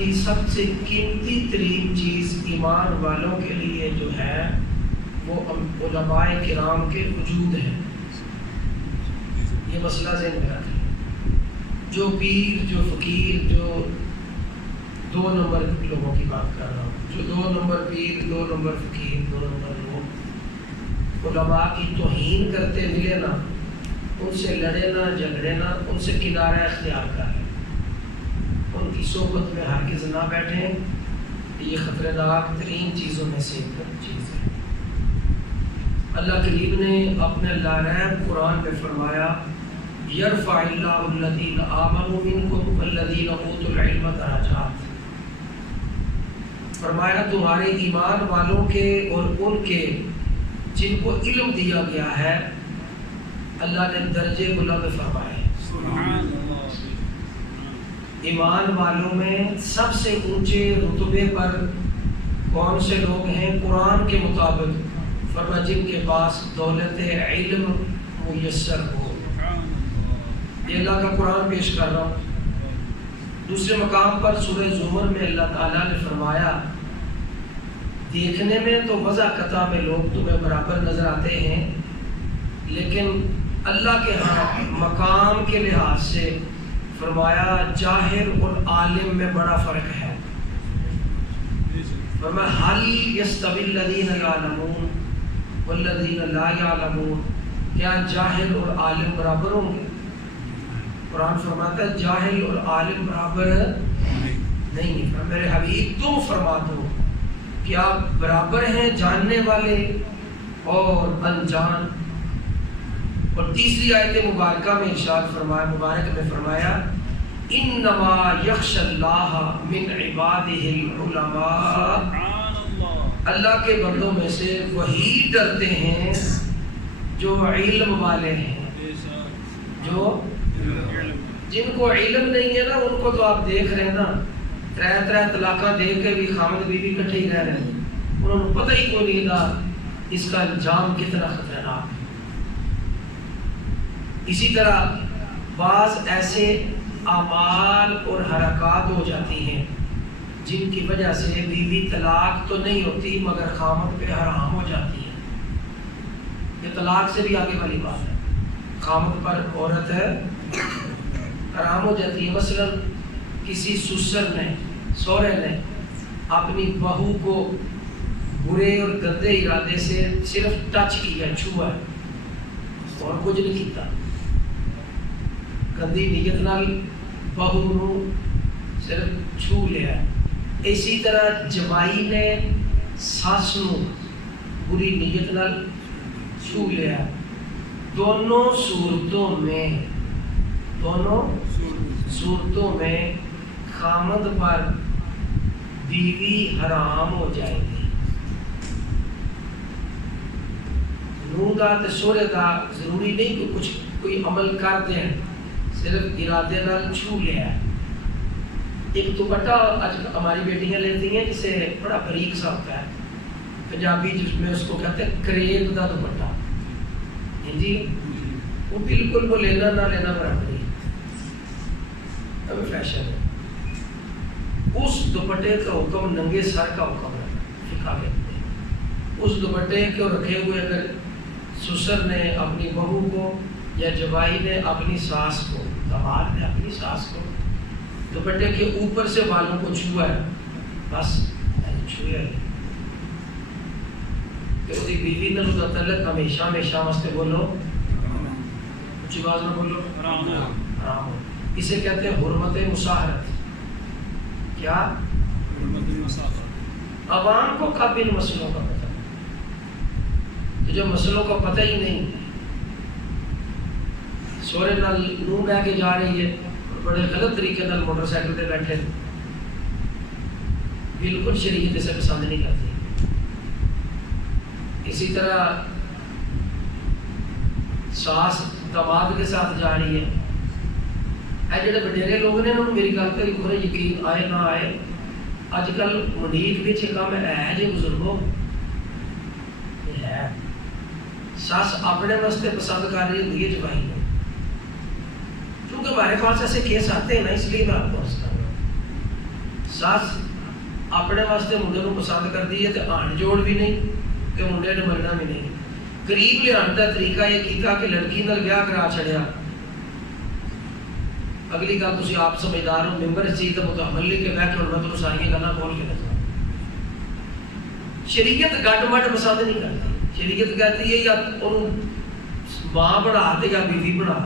کی سب سے قیمتی ترین چیز ایمان والوں کے لیے جو ہے وہ علماء کرام کے وجود ہے. یہ مسئلہ ذہن میں رکھیں. جو پیر، جو فقیر، جو 2 نمبر لوگوں کی بات کر رہا ہوں، جو 2 نمبر پیر، 2 نمبر فقیر، 2 نمبر لوگ علماء کی توہین کرتے ملے نا، ان سے لڑے نہ جھگڑے نہ، ان سے کنارہ اختیار کریں، ان کی صحبت میں ہرگز نہ بیٹھیں. یہ خطرناک ترین چیزوں میں سے ایک چیز ہے. اللہ کریم نے اپنے لاریب قرآن میں فرمایا یرفع اللہ الذین آمنوا منکم والذین اوتوا العلم درجات. فرمایا تمہارے ایمان والوں کے اور ان کے جن کو علم دیا گیا ہے اللہ نے درجے بلند فرمائے. ایمان والوں میں سب سے اونچے رتبے پر کون سے لوگ ہیں؟ قرآن کے مطابق فرمایا جن کے پاس دولت علم میسر ہو. یہ اللہ کا قرآن پیش کر رہا ہوں. دوسرے مقام پر سورہ زمر میں اللہ تعالیٰ نے فرمایا دیکھنے میں تو وضع قطع میں لوگ تمہیں برابر نظر آتے ہیں، لیکن اللہ کے ہاں مقام کے لحاظ سے فرمایا جاہل اور عالم میں بڑا فرق ہے. فرمایا حل یستوی الذین یعلمون والذین لا یعلمون، کیا جاہل اور عالم برابر ہوں گے؟ قرآن فرماتا ہے جاہل اور عالم برابر نہیں. میرے حبیب تم فرما دو کیا برابر ہیں جاننے والے اور انجان؟ اور تیسری آیت مبارکہ میں ارشاد فرمایا، مبارک میں فرمایا انما یخشی اللہ من عبادہ العلماء. اللہ کے بندوں میں سے وہی ڈرتے ہیں جو علم والے ہیں. جو جن کو علم نہیں ہے نا ان کو تو آپ دیکھ رہے ہیں نا 3 طلاقاں دے کے بھی خامد بیوی کٹھے ہی رہ رہے ہیں. انہوں نے پتہ ہی کوئی نہیں تھا اس کا انجام کتنا خطرناک ہے. اسی طرح بعض ایسے اعمال اور حرکات ہو جاتی ہیں جن کی وجہ سے بیوی طلاق تو نہیں ہوتی مگر خامد پہ حرام ہو جاتی ہے. یہ طلاق سے بھی آگے والی بات ہے. خامد پر عورت ہے حرام ہو جاتی ہے. مثلا کسی سسر نے، سورے نے اپنی بہو کو برے اور گندے ارادے سے صرف ٹچ کیا، چھوا ہے اور کچھ نہیں کیتا، گندی نیت نال بہو نو صرف چھو لیا. اسی طرح جوائی نے ساس نو بری نیت نال چھو لیا. دونوں صورتوں میں خامد پر بیوی حرام ہو جائے گی. نو دا تے سورے دا ضروری نہیں کہ کچھ کوئی عمل کر دیں، صرف ارادے نال چھو لیا. ایک دوپٹہ آج ہماری بیٹیاں لیتی ہیں جسے بڑا باریک سا ہوتا ہے، پنجابی جس میں اس کو کہتے ہیں کریپ دا دوپٹہ. جی وہ بالکل وہ لینا نہ لینا برابر ہی ابھی فیشن ہے. اس دوپٹے کا حکم ننگے سر کا حکم ہے. فقہ کہتے ہیں اس دوپٹے کو رکھے ہوئے اگر سسر نے اپنی بہو کو یا جوائی نے اپنی ساس کو، داماد نے اپنی ساس کو دوپٹے کے اوپر سے بالوں کو چھوا ہے، بس چھویا ہے کہ وہ بیوی نے اس کا تعلق ہمیشہ ہمیشہ واسطے بولو، اونچی آواز میں بولو، حرام ہو. اسے کہتے ہیں حرمت مصاہرت. کیا؟ حرمت مصاہرت. عوام کو کب ان مسئلوں کا پتہ ہے؟ جو مسئلوں کا پتہ ہی نہیں، سورے نال نو بہ کے جا رہی ہے، بڑے غلط طریقے نال موٹر سائیکل پہ بیٹھے، بالکل شریعت اسے پسند نہیں کرتی. اسی طرح ساس داماد کے ساتھ جا رہی ہے. اے جڑے وڈیرے لوگ نے انہوں میری گل پہ پورا یقین آئے نہ آئے، اج کل منیق پیچھے کام ہے جی بزرگوں ہے. ساس اپنے واسطے پسند کر رہی ہوتی ہے جوائی کو، کیونکہ ہمارے پاس ایسے کیس آتے ہیں نا، اس لیے میں آپ کو عرض کر رہا ہوں. سس اپنے واسطے منڈے کو پسند کرتی ہے تو آن جوڑ بھی نہیں کہ منڈے نے مرنا بھی نہیں. قریب لیا کا طریقہ یہ کیتا کہ لڑکی نال بیاہ کرا چھڑیا. اگلی گل تسی آپ سمجھدار ہو, ممبر اس چیز کا متحمل لے کے بیٹھ کے میں تمہیں ساری گلاں کھول کے دساں. شریعت گڈ مڈ پسند نہیں کرتی. شریعت کہتی ہے یا انہوں ماں بنا تے یا بیوی بنا,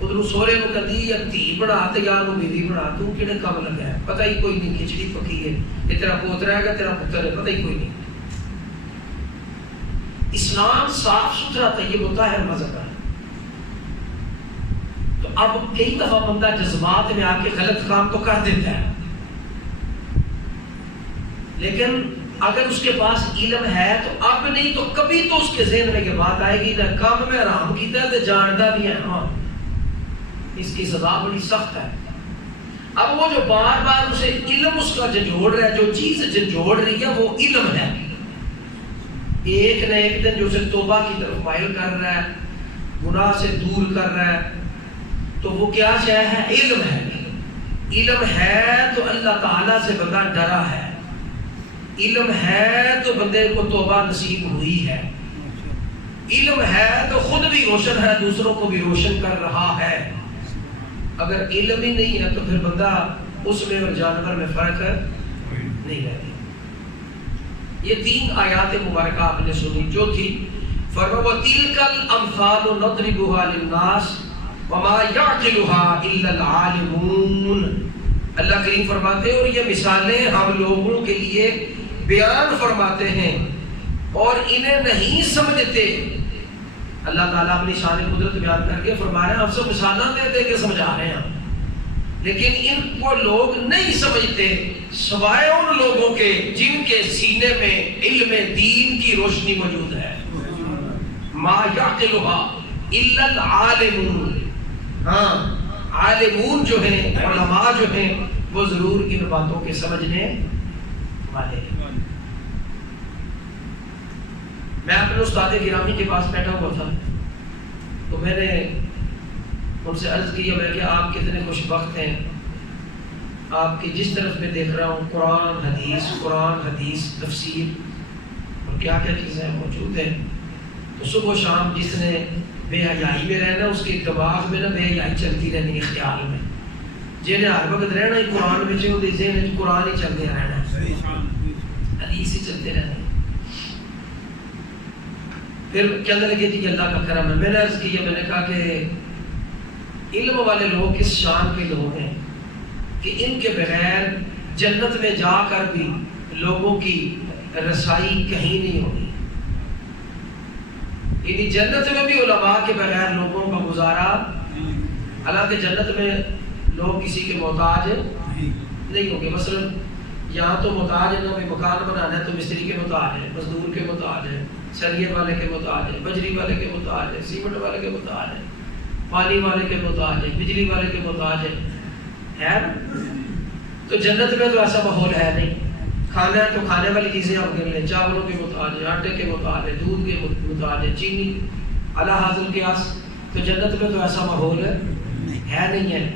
ادھر سوہرے کو کہتی یا دھی بنا تے یا انہوں بیوی بنا. تو کہڑے کام لگا ہے, پتہ ہی کوئی نہیں. کھچڑی پکی ہے, یہ تیرا پوترا ہے کہ تیرا پتر ہے, پتہ ہی کوئی نہیں. اسلام صاف ستھرا طیب طاہر مذہب ہے. تو اب کئی دفعہ بندہ جذبات میں آ کے غلط کام تو کر دیتا ہے, لیکن اگر اس کے پاس علم ہے تو اب نہیں تو کبھی تو اس کے ذہن میں یہ بات آئے گی نہ کام میں آرام کیتا ہے تو جانتا بھی ہے ہاں اس کی سزا بڑی سخت ہے. اب وہ جو بار بار اسے علم اس کا جھنجھوڑ رہا ہے, جو چیز جھنجھوڑ رہی ہے وہ علم ہے. ایک نہ ایک دن جو اسے توبہ کی طرف مائل کر رہا ہے, گناہ سے دور کر رہا ہے, تو وہ کیا شے ہے؟ علم ہے. علم ہے تو اللہ تعالیٰ سے بندہ ڈرا ہے. علم ہے تو بندے کو توبہ نصیب ہوئی ہے. علم ہے تو خود بھی روشن ہے, دوسروں کو بھی روشن کر رہا ہے. اگر علم ہی نہیں ہے تو پھر بندہ اس میں اور جانور میں فرق نہیں رہتی. یہ 3 آیات مبارکہ آپ نے سنی جو تھی فرمایا وَتِلْكَ الْأَمْثَالُ نَضْرِبُهَا لِلنَّاسِ وَمَا يَعْقِلُهَا إِلَّا الْعَالِمُونَ. اللہ کریم فرماتے ہیں اور یہ مثالیں ہم لوگوں کے لیے بیان فرماتے ہیں اور انہیں نہیں سمجھتے. اللہ تعالیٰ اپنی شان قدرت بیان کر کے فرما رہے ہیں ہم سب مثالیں دے دے کے سمجھا رہے ہیں, لیکن ان کو لوگ نہیں سمجھتے سوائے ان لوگوں کے جن کے سینے میں علم دین کی روشنی موجود ہے. ما یعقلها الا العالمون. ہاں عالمون جو ہیں, علماء جو ہیں, وہ ضرور ان باتوں کے سمجھنے والے ہیں. میں اپنے استاد گرامی کے پاس بیٹھا ہوا تھا تو میں نے ان سے عرض کیا, میں کہ آپ کتنے خوش بخت ہیں, آپ کی جس طرف میں دیکھ رہا ہوں قرآن حدیث تفسیر اور کیا کیا چیزیں موجود ہیں. تو صبح و شام جس نے بے حیائی میں رہنا اس کے دماغ میں نہ بے حیائی چلتی رہنی ہے خیال میں, جنہیں ہر وقت رہنا ہی قرآن میں چاہیے ذہن قرآن ہی چلتے رہنا ہے, حدیث ہی چلتے رہنا ہے. پھر کہنے لگے کہ اللہ کا کرم ہے. میں نے عرض کیا, میں نے کہا کہ علم والے لوگ کس شان کے لوگ ہیں کہ ان کے بغیر جنت میں جا کر بھی لوگوں کی رسائی کہیں نہیں ہوگی. یعنی جنت میں بھی علماء کے بغیر لوگوں کا گزارا, حالانکہ جنت میں لوگ کسی کے محتاج نہیں ہوں گے. مثلا یہاں تو محتاج ہے, نہ بھی مکان بنانا ہے تو مستری کے محتاج ہے, مزدور کے محتاج ہے, سریے والے کے محتاج ہے, بجری والے کے محتاج ہے, سیمنٹ والے کے محتاج ہے, پانی والے کے محتاج ہے, بجلی والے کے محتاج ہے نا. تو جنت میں تو ایسا ماحول ہے نہیں. کھانا ہے تو کھانے والی چیزیں آپ کر لیں, چاولوں کے محتاج ہے, آٹے کے محتاج ہے, دودھ کے محتاج ہے, چینی اعلیٰ حاصل قیاس. تو جنت میں تو ایسا ماحول ہے نہیں ہے.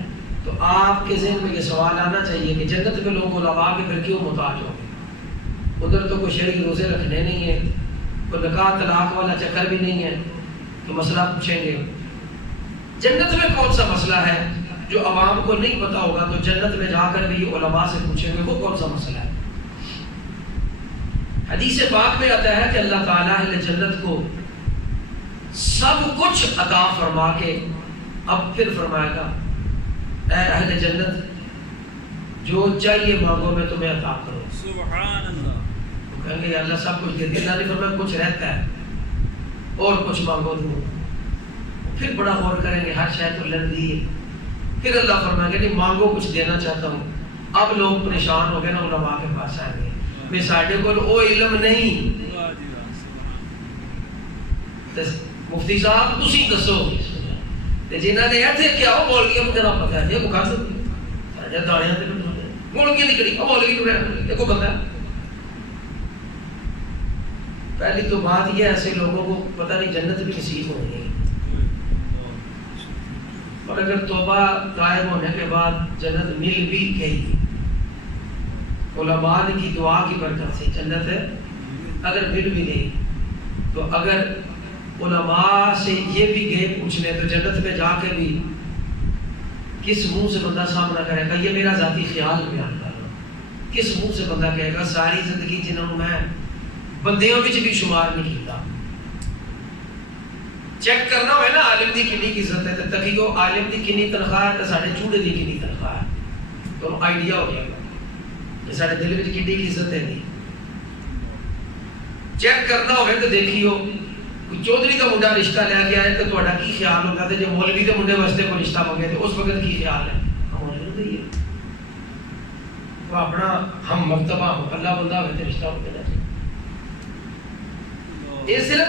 تو آپ کے ذہن میں یہ سوال آنا چاہیے کہ جنت میں لوگ علماء کے پھر کیوں محتاج ہوں گے؟ ادھر تو کوئی شرعی روزے رکھنے نہیں ہے, کوئی نکاح طلاق والا چکر بھی نہیں ہے, تو مسئلہ پوچھیں گے. جنت میں کون سا مسئلہ ہے جو عوام کو نہیں پتا ہوگا, تو جنت میں جا کر بھی علماء سے پوچھیں گے وہ کون سا مسئلہ ہے. حدیث پاک میں آتا ہے کہ اللہ تعالیٰ اہل جنت کو سب کچھ عطا فرما کے اب پھر فرمائے گا اے اہل جنت جو چاہیے مانگو میں تمہیں عطا کروں. سبحان اللہ. تو کہیں گے اللہ سب کچھ دے دیا. اللہ نے فرمایا کچھ رہتا ہے اور کچھ مانگو دوں. پھر بڑا غور کریں گے ہر شے تو لندی ہے. پھر اللہ فرمائے گا نہیں مانگو کچھ دینا چاہتا ہوں. اب لوگ پریشان ہو گئے نا, علماء کے پاس آئیں گے میں ساڈے کول او علم نہیں. مفتی صاحب تسی دسو تے جنہاں نے ایتھے کیا او مولویاں کو جناب پتہ ہے کو کر سکتے ساڈے داڑیاں تے مولوی نکلی او مولوی ٹرے ایک بندہ. پہلی تو بات یہ ایسے لوگوں کو پتہ نہیں جنت بھی نصیب ہو گئی, اور اگر توبہ قائم ہونے کے بعد جنت مل بھی گئی علماء کی دعا کی برکت سے جنت ہے. اگر مل بھی نہیں تو اگر علماء سے یہ بھی گئے پوچھنے تو جنت میں جا کے بھی کس منہ سے بندہ سامنا کرے گا؟ یہ میرا ذاتی خیال بیان کر رہا ہوں. کس منہ سے بندہ کہے گا ساری زندگی جنہوں میں بندیوں بھی شمار نہیں کیتا. چیک کرنا ہوئے نا عالم دی کنی کی عزت ہے تو تکیو عالم دی کنی تنخواہ ہے تو ساڑھے چوڑے دی کنی تنخواہ ہے تو آئیڈیا ہو جائے گا کہ ساڑھے دل میں کنی کی عزت ہے نہیں. چیک کرنا ہوئے تو دیکھیو کوئی چودھری کا منڈا رشتہ لے کے آئے تو تھوڑا کی خیال ہوگا تو جب مولوی کے منڈے واسطے کو رشتہ مانگے تو اس وقت کی خیال ہے مولوی تو یہ تو اپنا ہم مرتبہ اللہ بندہ ہوئے تو رشتہ ہو کے جائے. یہ صرف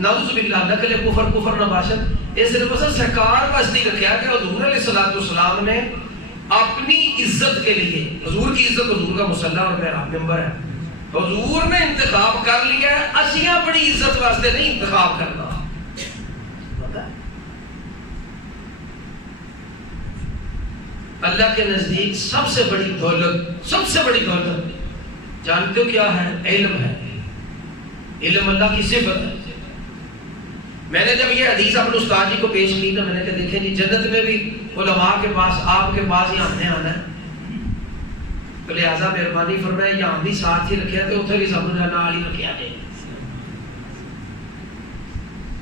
نعوذ باللہ نقل کفر نہ باشد یہ صرف سرکار واسطے رکھا کہ حضور علیہ الصلوۃ والسلام نے اپنی عزت کے لیے حضور کی عزت حضور کا مصلی اور محراب ممبر ہے حضور نے انتخاب کر لیا ہے. اسی اپنی عزت واسطے نہیں انتخاب کرنا. اللہ کے نزدیک سب سے بڑی دولت جانتے ہو کیا ہے؟ علم ہے. علم اللہ کی صفت ہے. میں نے جب یہ حدیث اپنے استاد جی کو پیش کی تو میں نے کہا دیکھیں جی جنت میں بھی علماء کے پاس آپ کے پاس ہی ہم نے آنا ہے تو لہٰذا مہربانی فرمائے یہاں بھی ساتھ ہی رکھے تو اتنے بھی سمجھ نال ہی رکھا جائے.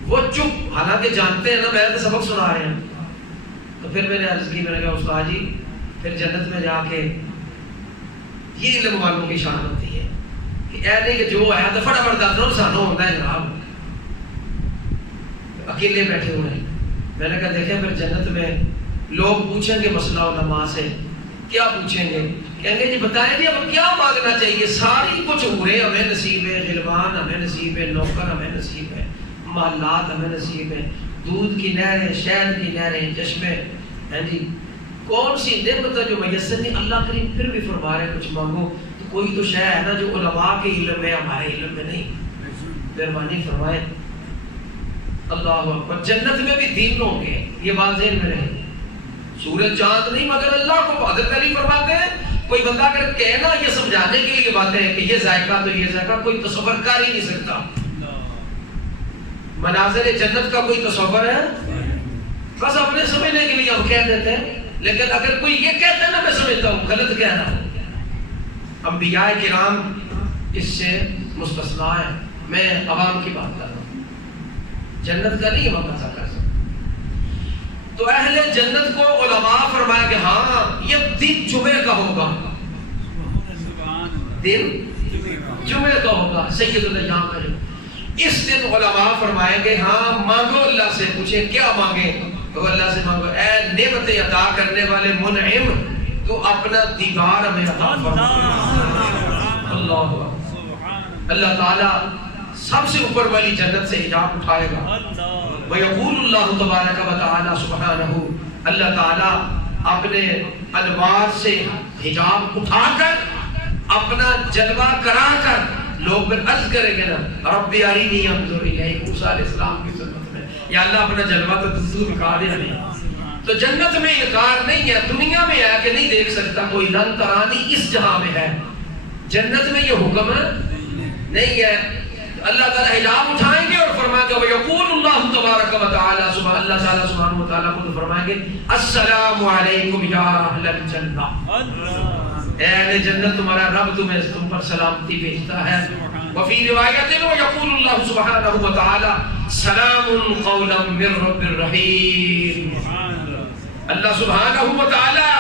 وہ چپ حالانکہ جانتے ہیں نا میں تو سبق سنا رہے ہیں. تو پھر میں نے عرض کی میں نے کہا استاد جی پھر جنت میں جا کے یہ علم والوں کی شان ہوتی ہے کہ اے نہیں کہ جو ہے تو فٹافٹ دس دو سانو ہوتا ہے جناب اکیلے بیٹھے ہوئے ہیں. میں نے کہا دیکھیں پھر جنت میں لوگ پوچھیں گے مسئلہ علماء سے کیا پوچھیں گے؟ کہیں گے جی بتائیں جی اب کیا مانگنا چاہیے؟ ساری کچھ حوریں ہمیں نصیب ہے غلمان ہمیں نصیب ہے نوکر ہمیں نصیب ہے محلات ہمیں نصیب ہے دودھ کی نہریں شہد کی نہریں چشمے ہیں جی کون سی نعمت ہے جو میسر نہیں. اللہ کریم پھر بھی فرما رہے کچھ مانگو تو کوئی تو شے ہے نا جو علماء کے علم میں ہمارے علم میں نہیں. مہربانی فرمائے اللہ اکبر. جنت میں بھی دین ہوں گے یہ بات ذہن میں رہے. سورج چاند نہیں مگر اللہ کو حضرت علی فرماتے ہیں کوئی بندہ اگر کہنا یہ سمجھانے کے لیے باتیں ہیں کہ یہ ذائقہ تو یہ ذائقہ کوئی تصور کر ہی نہیں سکتا. مناظر جنت کا کوئی تصور ہے بس اپنے سمجھنے کے لیے ہم کہہ دیتے ہیں. لیکن اگر کوئی یہ کہتا ہے نا میں سمجھتا ہوں غلط کہہ رہا ہوں. انبیاء کرام اس سے مستثنا ہے. میں عوام کی بات کر رہا ہوں جنت کا نہیں ہم ایسا کر سکتے. تو اہل جنت کو علماء فرمایا کہ ہاں یہ دن جمعے کا ہوگا دن جمعے کا ہوگا سید الیام کا. اس دن علماء فرمائیں گے ہاں مانگو اللہ سے. پوچھیں کیا مانگیں؟ تو اللہ سے مانگو اے نعمت عطا کرنے والے منعم تو اپنا دیدار ہمیں عطا فرما. اللہ اللہ تعالی سب سے اوپر والی جنت سے حجاب اٹھائے گا. وَيَقُولُ اللَّهُ تَبَارَكَ وَتَعَالَى سبحانہ اللہ تعالی اپنے انوار سے حجاب اٹھا کر اپنا جلوہ کرا کر لوگ پھر عرض کریں گے نا رب ارینی انظر الیک. موسیٰ علیہ السلام کی سنت میں یا اللہ اپنا جلوہ تو دور دکھا دے ہمیں. تو جنت میں انکار نہیں ہے. دنیا میں ہے کہ نہیں دیکھ سکتا کوئی لن ترانی اس جہاں میں ہے. جنت میں یہ حکم نہیں ہے. اللہ تعالیٰ حجاب اٹھائیں گے اور فرمائیں گے وَيَقُولُ اللَّهُ تَبَارَكَ وَتَعَالَى اللہ تعالیٰ سبحانہ وتعالیٰ کو فرمائیں گے السلام علیکم یا اہل الجنہ. اے اہل جنت تمہارا رب تم پر سلامتی بھیجتا ہے. وفی روایت وَيَقُولُ اللَّهُ سبحانہ وتعالیٰ سلام قولا من رب الرحیم. اللہ سبحانہ وتعالیٰ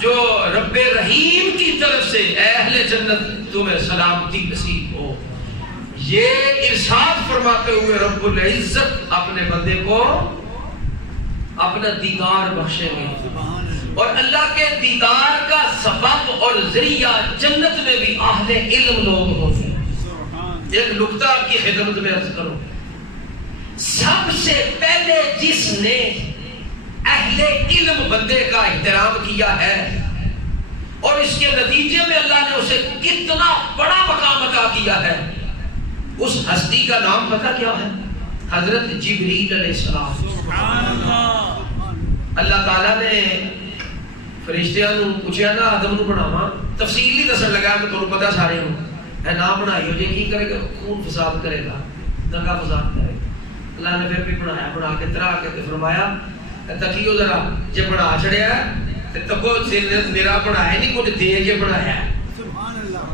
جو رب رحیم کی طرف سے اے اہل جنت تمہیں سلامتی نصیب ہو. یہ ارشاد فرماتے ہوئے رب العزت اپنے بندے کو اپنا دیدار بخشیں گے. اور اللہ کے دیدار کا سبب اور ذریعہ جنت میں بھی اہل علم لوگ ہوتے ہیں. ایک نکتہ آپ کی خدمت میں عرض کروں. سب سے پہلے جس نے اہل علم بندے کا احترام کیا ہے اور اس کے نتیجے میں اللہ نے اسے کتنا بڑا مقام عطا کیا ہے اس ہستی کا نام پتہ کیا ہے؟ حضرت جبریل علیہ السلام. اللہ تعالیٰ نے فرشتیاں نو پوچھیا نا آدم نو بناواں، تفصیل نہیں دسن لگا کہ تمہیں پتہ سارے نو اے نہ بنائی ہو جی کی کرے گا، خون فساد کرے گا، دنگا فساد کرے گا۔ اللہ نے پھر بھی بنایا، بنا کے ترا کے فرمایا تکیو ذرا جے بنا چھڑیا تے تکو میرا بنایا نہیں کچھ دے کے بنایا ہے، سبحان اللہ،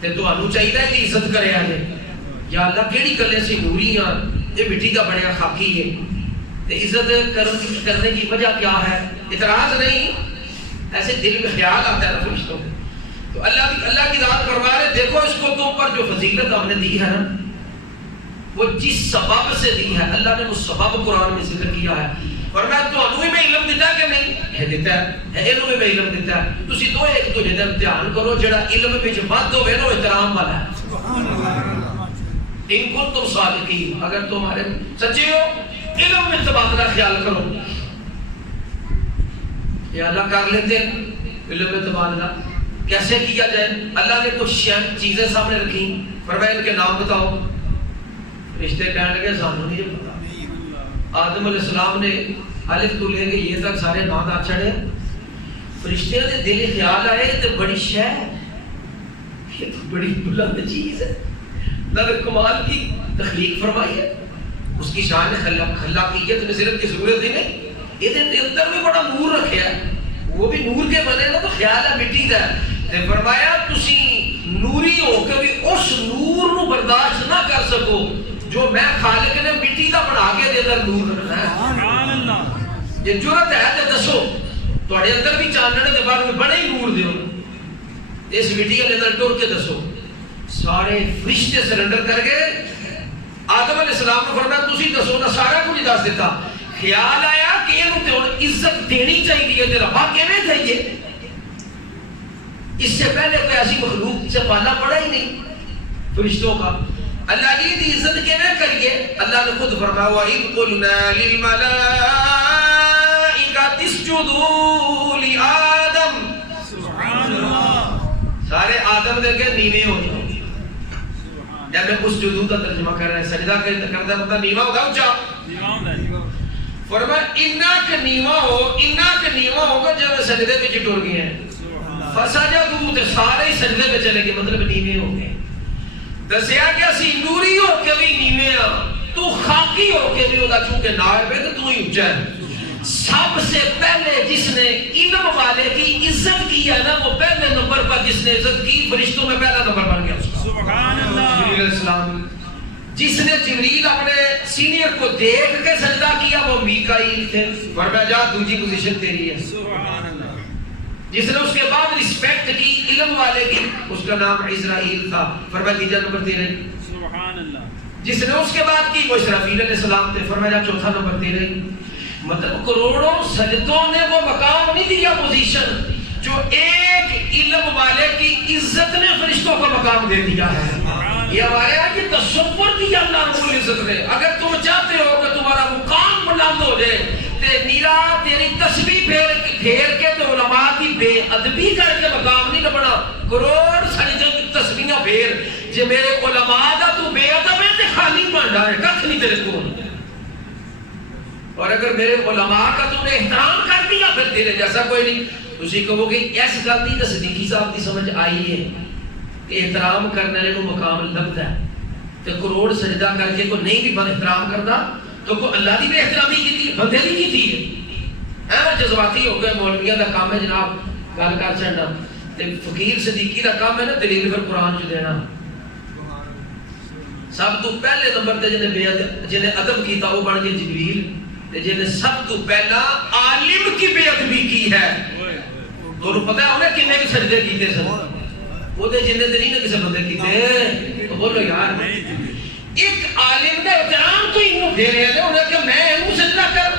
تے تانوں چاہیے کہ عزت کرے جے یا اللہ کیڑی گلے سی نوری ہاں یہ مٹی کا بنیا خاکی ہے، تے عزت کرنے کی وجہ کیا ہے؟ اعتراض نہیں، ایسے دل میں خیال آتا ہے نا فرشتوں کو۔ تو اللہ کی ذات فرما رہے دیکھو اس کو تم پر جو فضیلت ہم نے دی ہے نا وہ جس سبب سے دی ہے، اللہ نے وہ سبب قرآن میں ذکر کیا ہے۔ فرمایا تو انہوں میں علم دیتا ہے کہ نہیں ہے؟ دیتا ہے، علم میں علم دیتا ہے۔ تسی دو ایک دوجے دا امتحان کرو، جڑا علم وچ ود ہوے نا احترام والا ہے، سبحان اللہ۔ ان کو تم صادقین، اگر تمہارے سچے ہو علم میں تبادلہ خیال کرو، یا اللہ کر لیتے ہیں علم میں تبادلہ کیسے کیا جائے؟ اللہ نے کچھ چیزیں سامنے رکھی، فرمایا ان کے نام بتاؤ، رشتے کہنے لگے سانوں نہیں پتا۔ آدم علیہ السلام نے الف تو لے کے یہ تک سارے نام دا چڑھے، فرشتے دے دل خیال آئے تے بڑی شے یہ تو بڑی بلند چیز ہے، اللہ نے کمال کی تخلیق فرمائی ہے، اس کی شان خلاقیت میں صرف کی ضرورت ہی نہیں، یہ اندر بھی بڑا نور رکھا ہے، وہ بھی نور کے بنے نا تو خیال ہے مٹی دا تے فرمایا تسی نوری ہو کے بھی اس نور نو برداشت نہ کر سکو جو میں خالق نے مٹی دا بنا کے دے اندر نور رکھنا ہے، سبحان اللہ۔ جے جرأت ہے تے دسو تواڈے اندر بھی چاننے دے بعد میں بڑے ہی نور دیو، اس مٹی دے اندر ٹر کے دسو۔ سارے فرشتے سرنڈر کر گئے، آدم علیہ السلام نے فرمایا تسی دسو نا، سارا کچھ دس دیتا۔ خیال آیا کہ اینو تے ہن عزت دینی چاہیے تے ربا کیویں دئیے؟ اس سے پہلے کوئی ایسی مخلوق سے پالا پڑا ہی نہیں فرشتوں کا، اللہ کی عزت کیویں کریے؟ اللہ نے خود فرمایا وَإِذْ قُلْنَا لِلْمَلَائِكَةِ اسْجُدُوا لِآدَمَ، سبحان اللہ، سارے آدم دے کے نیوے ہو جاؤ۔ جب میں اس جدو کا ترجمہ کر رہے ہیں، سجدہ کرتا مطلب نیوا ہوگا اونچا، فرمایا انک نیوا ہوگا جب سجدے میں ٹر گئے ہیں، فسجدوا تے سارے سجدے میں چلے گئے، مطلب نیوے ہو گئے۔ دسیا کہ اسی نوری ہو کے بھی نیوے ہاں، تو خاکی ہو کے بھی ہوگا، چونکہ نائب ہے تو ہی اونچا ہے۔ سب سے پہلے جس نے علم والے کی عزت کی ہے نا، وہ پہلے نمبر پر جس نے عزت کی فرشتوں میں پہلا نمبر بن گیا اس کا، سبحان اللہ۔ جبریل علیہ السلام، جس نے جبریل اپنے سینئر کو دیکھ کے سجدہ کیا وہ میکائیل تھے، فرمایا جا دوسری پوزیشن تیری ہے، سبحان اللہ۔ جس نے اس کے بعد رسپیکٹ کی علم والے کی، اس کا نام اسرائیل تھا، فرمایا تیجا نمبر تیرے، سبحان اللہ۔ جس نے اس کے بعد کی وہ اسرافیل علیہ السلام تھے، فرمایا چوتھا نمبر تیرے۔ مطلب کروڑوں سجدوں نے وہ مقام نہیں دیا، پوزیشن جو ایک علم والے کی عزت نے فرشتوں کو مقام دے دیا ہے۔ یہ ہمارے یہاں کی تصور دیا اللہ رب العزت نے۔ اگر تم چاہتے ہو کہ تمہارا مقام بلند ہو جائے تے نیرا تیری تسبیح پھیر کے تو علماء کی بے ادبی کر کے مقام نہیں بنا، کروڑ سجدوں کی تسبیحاں پھیر جے میرے علماء دا تو بے ادب ہے تے خالی بنڈا ہے، کچھ نہیں تیرے کول۔ اور اگر میرے علماء کا تم نے احترام کر دیا پھر تیرے جیسا کوئی نہیں۔ اسی کہو گے ایس گل دی تے صدیقی صاحب دی سمجھ آئی ہے کہ احترام کرنے والے کو مقام لگتا ہے، تے کروڑ سجدہ کر کے کوئی نہیں بھی احترام کرتا تو کوئی اللہ دی بے احترامی کی بندے دی کی تھی۔ اے جذباتی ہو گئے، مولویاں دا کام ہے جناب گل کر چھڑنا، تے فقیر صدیقی دا کام ہے نا دلیل پھر قرآن چ دینا۔ سب تو پہلے نمبر تے جنہیں ادب کیتا وہ بن گئے جبریل، جنہیں سب تو پہلا عالم کی بے ادبی کی ہے۔ تو پتہ ہے انہیں کنے کے سجدے کیتے سن، وہ دے جنہیں دے نہیں نے کسے بندے کیتے، تو بولو یار ایک عالم کا احترام تو انہوں دے رہے ہیں انہیں کہ میں انہوں سجدہ کر۔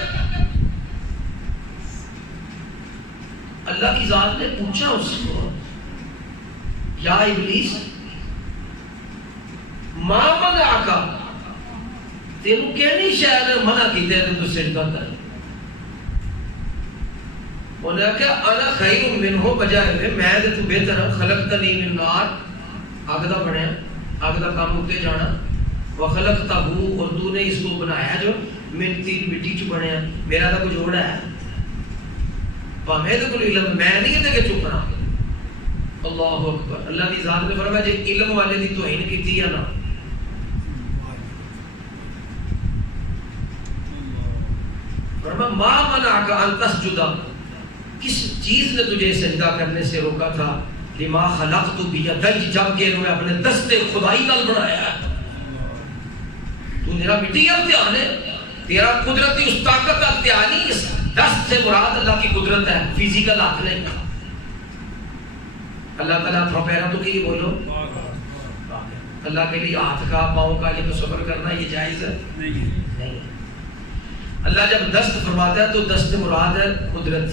اللہ کی ذات نے پوچھا اس کو یا ابلیس ما منعکا، تینوں کہنی شاید منع کی تے تو سجدہ کر۔ انہوں نے کہا انا خیر منہ بجائے میں تو بہتر ہوں، خلقتنی من نار، آگ دا بنیا، آگ دا کام اٹھتے جانا، وخلقتہ اور تو نے اس کو بنایا جو من تین مٹی چ بنیا، میرا دا کچھ جوڑا ہے۔ میرے کو علم میں نہیں دے کے چپ رہا. اللہ اکبر. اللہ کی ذات نے فرمایا جی علم والے دی توہین کیتی ہے نا فرمایا ما منعک ان تسجد, کس چیز نے تجھے سجدہ کرنے سے روکا تھا؟ لما خلقت بیدی, جب کہ میں اپنے دست خدائی نال بنایا ہے. تو میرا مٹی کا امتحان ہے, تیرا قدرتی اس طاقت کا امتحان نہیں. اس دست سے مراد اللہ کی قدرت ہے, فزیکل ہاتھ نہیں. اللہ تعالیٰ تھوڑا پیرا تو کی بولو, اللہ کے لیے ہاتھ کا پاؤں کا یہ تصور کرنا یہ جائز ہے نہیں. اللہ جب دست فرماتا ہے تو دست مراد ہے قدرت,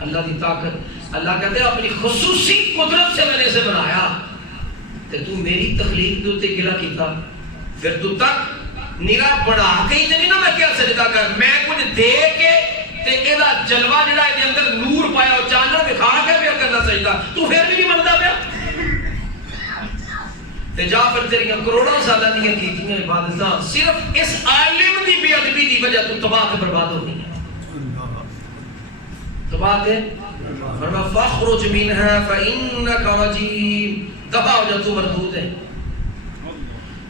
اللہ کی طاقت. اللہ کہتے ہیں اپنی خصوصی قدرت سے میں نے اسے بنایا, تو میری تخلیق تو تے گلا کیتا, پھر تو تک نیرا بنا کے ہی نہیں نا میں کیا سجدہ کر, میں کچھ دے کے تے ایدا جلوہ جڑا ہے اندر نور پایا اور چاندنا دکھا کے بھی کرنا سجدہ, تو پھر بھی نہیں منتا پیا. تے جا پھر تیریاں کروڑوں سالہ دیاں کیتیاں عبادتاں صرف اس عالم دی بے ادبی دی وجہ تو تباہ تے برباد ہو گئی. تباہ تے فرمایا فاخرج منها فانك رجيم, تباہ ہو جا تو مردود ہے.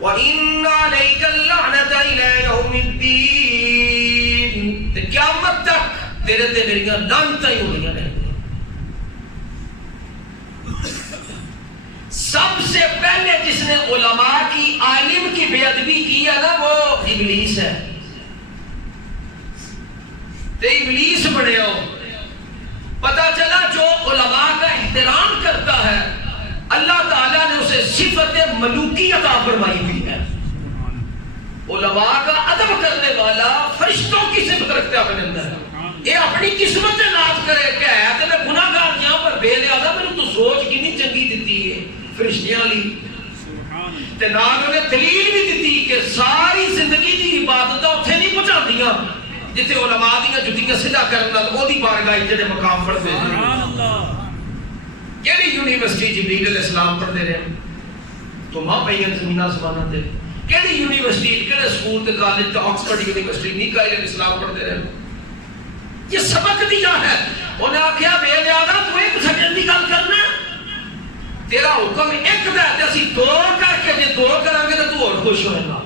وَإِنَّ عَلَيْكَ اللَّعْنَةَ إِلَى يَوْمِ الدِّينِ, تے قیامت تک تیرے تے میریاں لعنتاں ہی ہو رہی ہیں. سب سے پہلے جس نے علماء کی عالم کی بے ادبی کی ہے نا وہ ابلیس ہے. تے ابلیس بڑے ہو, پتا چلا جو علماء کا احترام کرتا ہے اللہ تعالیٰ نے اسے صفت ملوکی عطا فرمائی ہوئی ہے. علماء کا ادب کرنے والا فرشتوں کی صفت رکھتے ہیں اپنے اندر. یہ اپنی قسمت سے ناز کرے کہ ہے کہ میں گناہ گار یہاں پر بے لہذا میں نے تو سوچ کتنی چنگی دیتی ہے فرشتیاں لی, تے نال نے دلیل بھی دیتی کہ ساری زندگی دی عبادتاں اتھے نہیں پہنچا دیاں جتنے علماء دیاں جتیاں سجدہ کرنے نال او دی بارگاہ جڑے مقام پڑھتے ہیں. کیڑی یونیورسٹی جبریل علیہ السلام پڑھتے رہے تو ماں پہیاں زمین آسمانہ تے, کیڑی یونیورسٹی کیڑے سکول تے کالج تے آکسفورڈ یونیورسٹی میکائیل علیہ السلام پڑھتے رہے. یہ سبق دیا ہے. انہیں آخیا بے لہذا تو ایک سجن کی گل کرنا, تیرا حکم ایک دا ہے اسی دو کر کے جے دو کریں گے تو تو اور خوش ہوئے گا.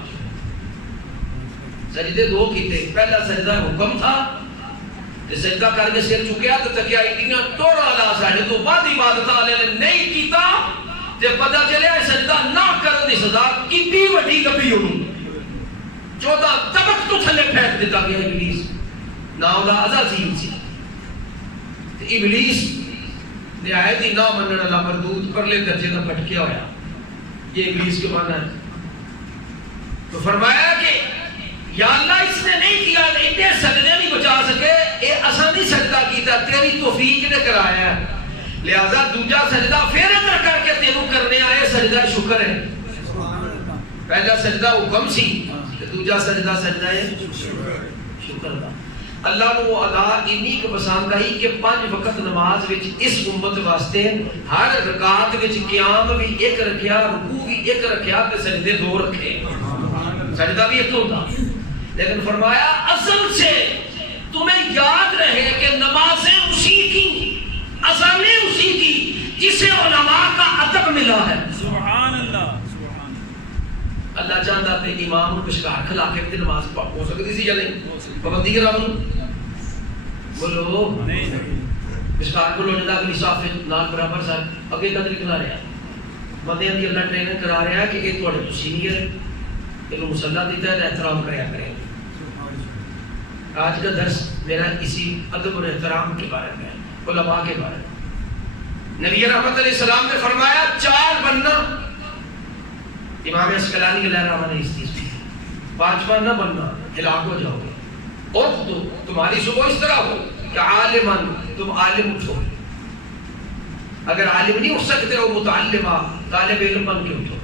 سجدے دو کیتے, پہلا سجدہ حکم تھا تے سجدہ کر کے سر چکیا تو تکیا اتنیاں ٹوڑا لا ساڑھے تو بعد عبادت والے نے نہیں کیتا تے پتہ چلے سجدہ نہ کرن دی سزا کتنی وڈی لمبی ہونی. 14 طبق تو تھلے پھینک دیتا گیا ابلیس, نام دا عزازیل سی. ابلیس نہایت ہی نہ منن والا مردود پرلے درجے کا پھٹکیا ہویا. یہ ابلیس کے معنی ہے. تو فرمایا کہ یا اللہ اس نے نہیں کیا, اتنے سجدے نہیں بچا سکے, اے اساں نہیں سجدہ کیتا, تیری توفیق نے کرایا ہے, لہذا دوجا سجدہ پھر ادھر کر کے تینوں کرنے آئے سجدہ شکر ہے. پہلا سجدہ حکم سی, دوجا سجدہ سجدہ ہے شکر دا. اللہ نے وہ ادا انی کو پسند آئی کہ 5 وقت نماز وچ اس امت واسطے ہر رکعت وچ قیام بھی ایک رکھیا, رکوع بھی ایک رکھیا تے سجدے 2 رکھے. سجدہ بھی ایک ہوتا, لیکن فرمایا اصل سے تمہیں یاد رہے کہ نمازیں اسی کی, اذانیں اسی کی جسے علماء کا ادب ملا ہے. سبحان اللہ. اللہ چاہتا ہے امام کو پشکار کھلا کے نماز ہو سکتی سی یا نہیں, پابندی کرا بولو پشکار کو لوٹے اگلی صاف نال برابر سا اگے قدر کھلا رہا بندے دی اللہ ٹریننگ کرا رہا ہے کہ یہ تھوڑے تو سینئر ہے, یہ مسلح دیتا ہے احترام کریا کریں. آج کا درس میرا اسی ادب اور احترام کے بارے میں ہے, علماء کے بارے میں. نبی رحمت علیہ السلام نے فرمایا 4 بننا, امام اسقلانی علیہ رحمہ نے اس چیز کی, 5واں نہ بننا ہلاک ہو جاؤ گے. اور تمہاری صبح اس طرح ہو کہ عالمان تم عالم اٹھو, اگر عالم نہیں اٹھ سکتے ہو متعلمہ طالب علم بن کے اٹھو.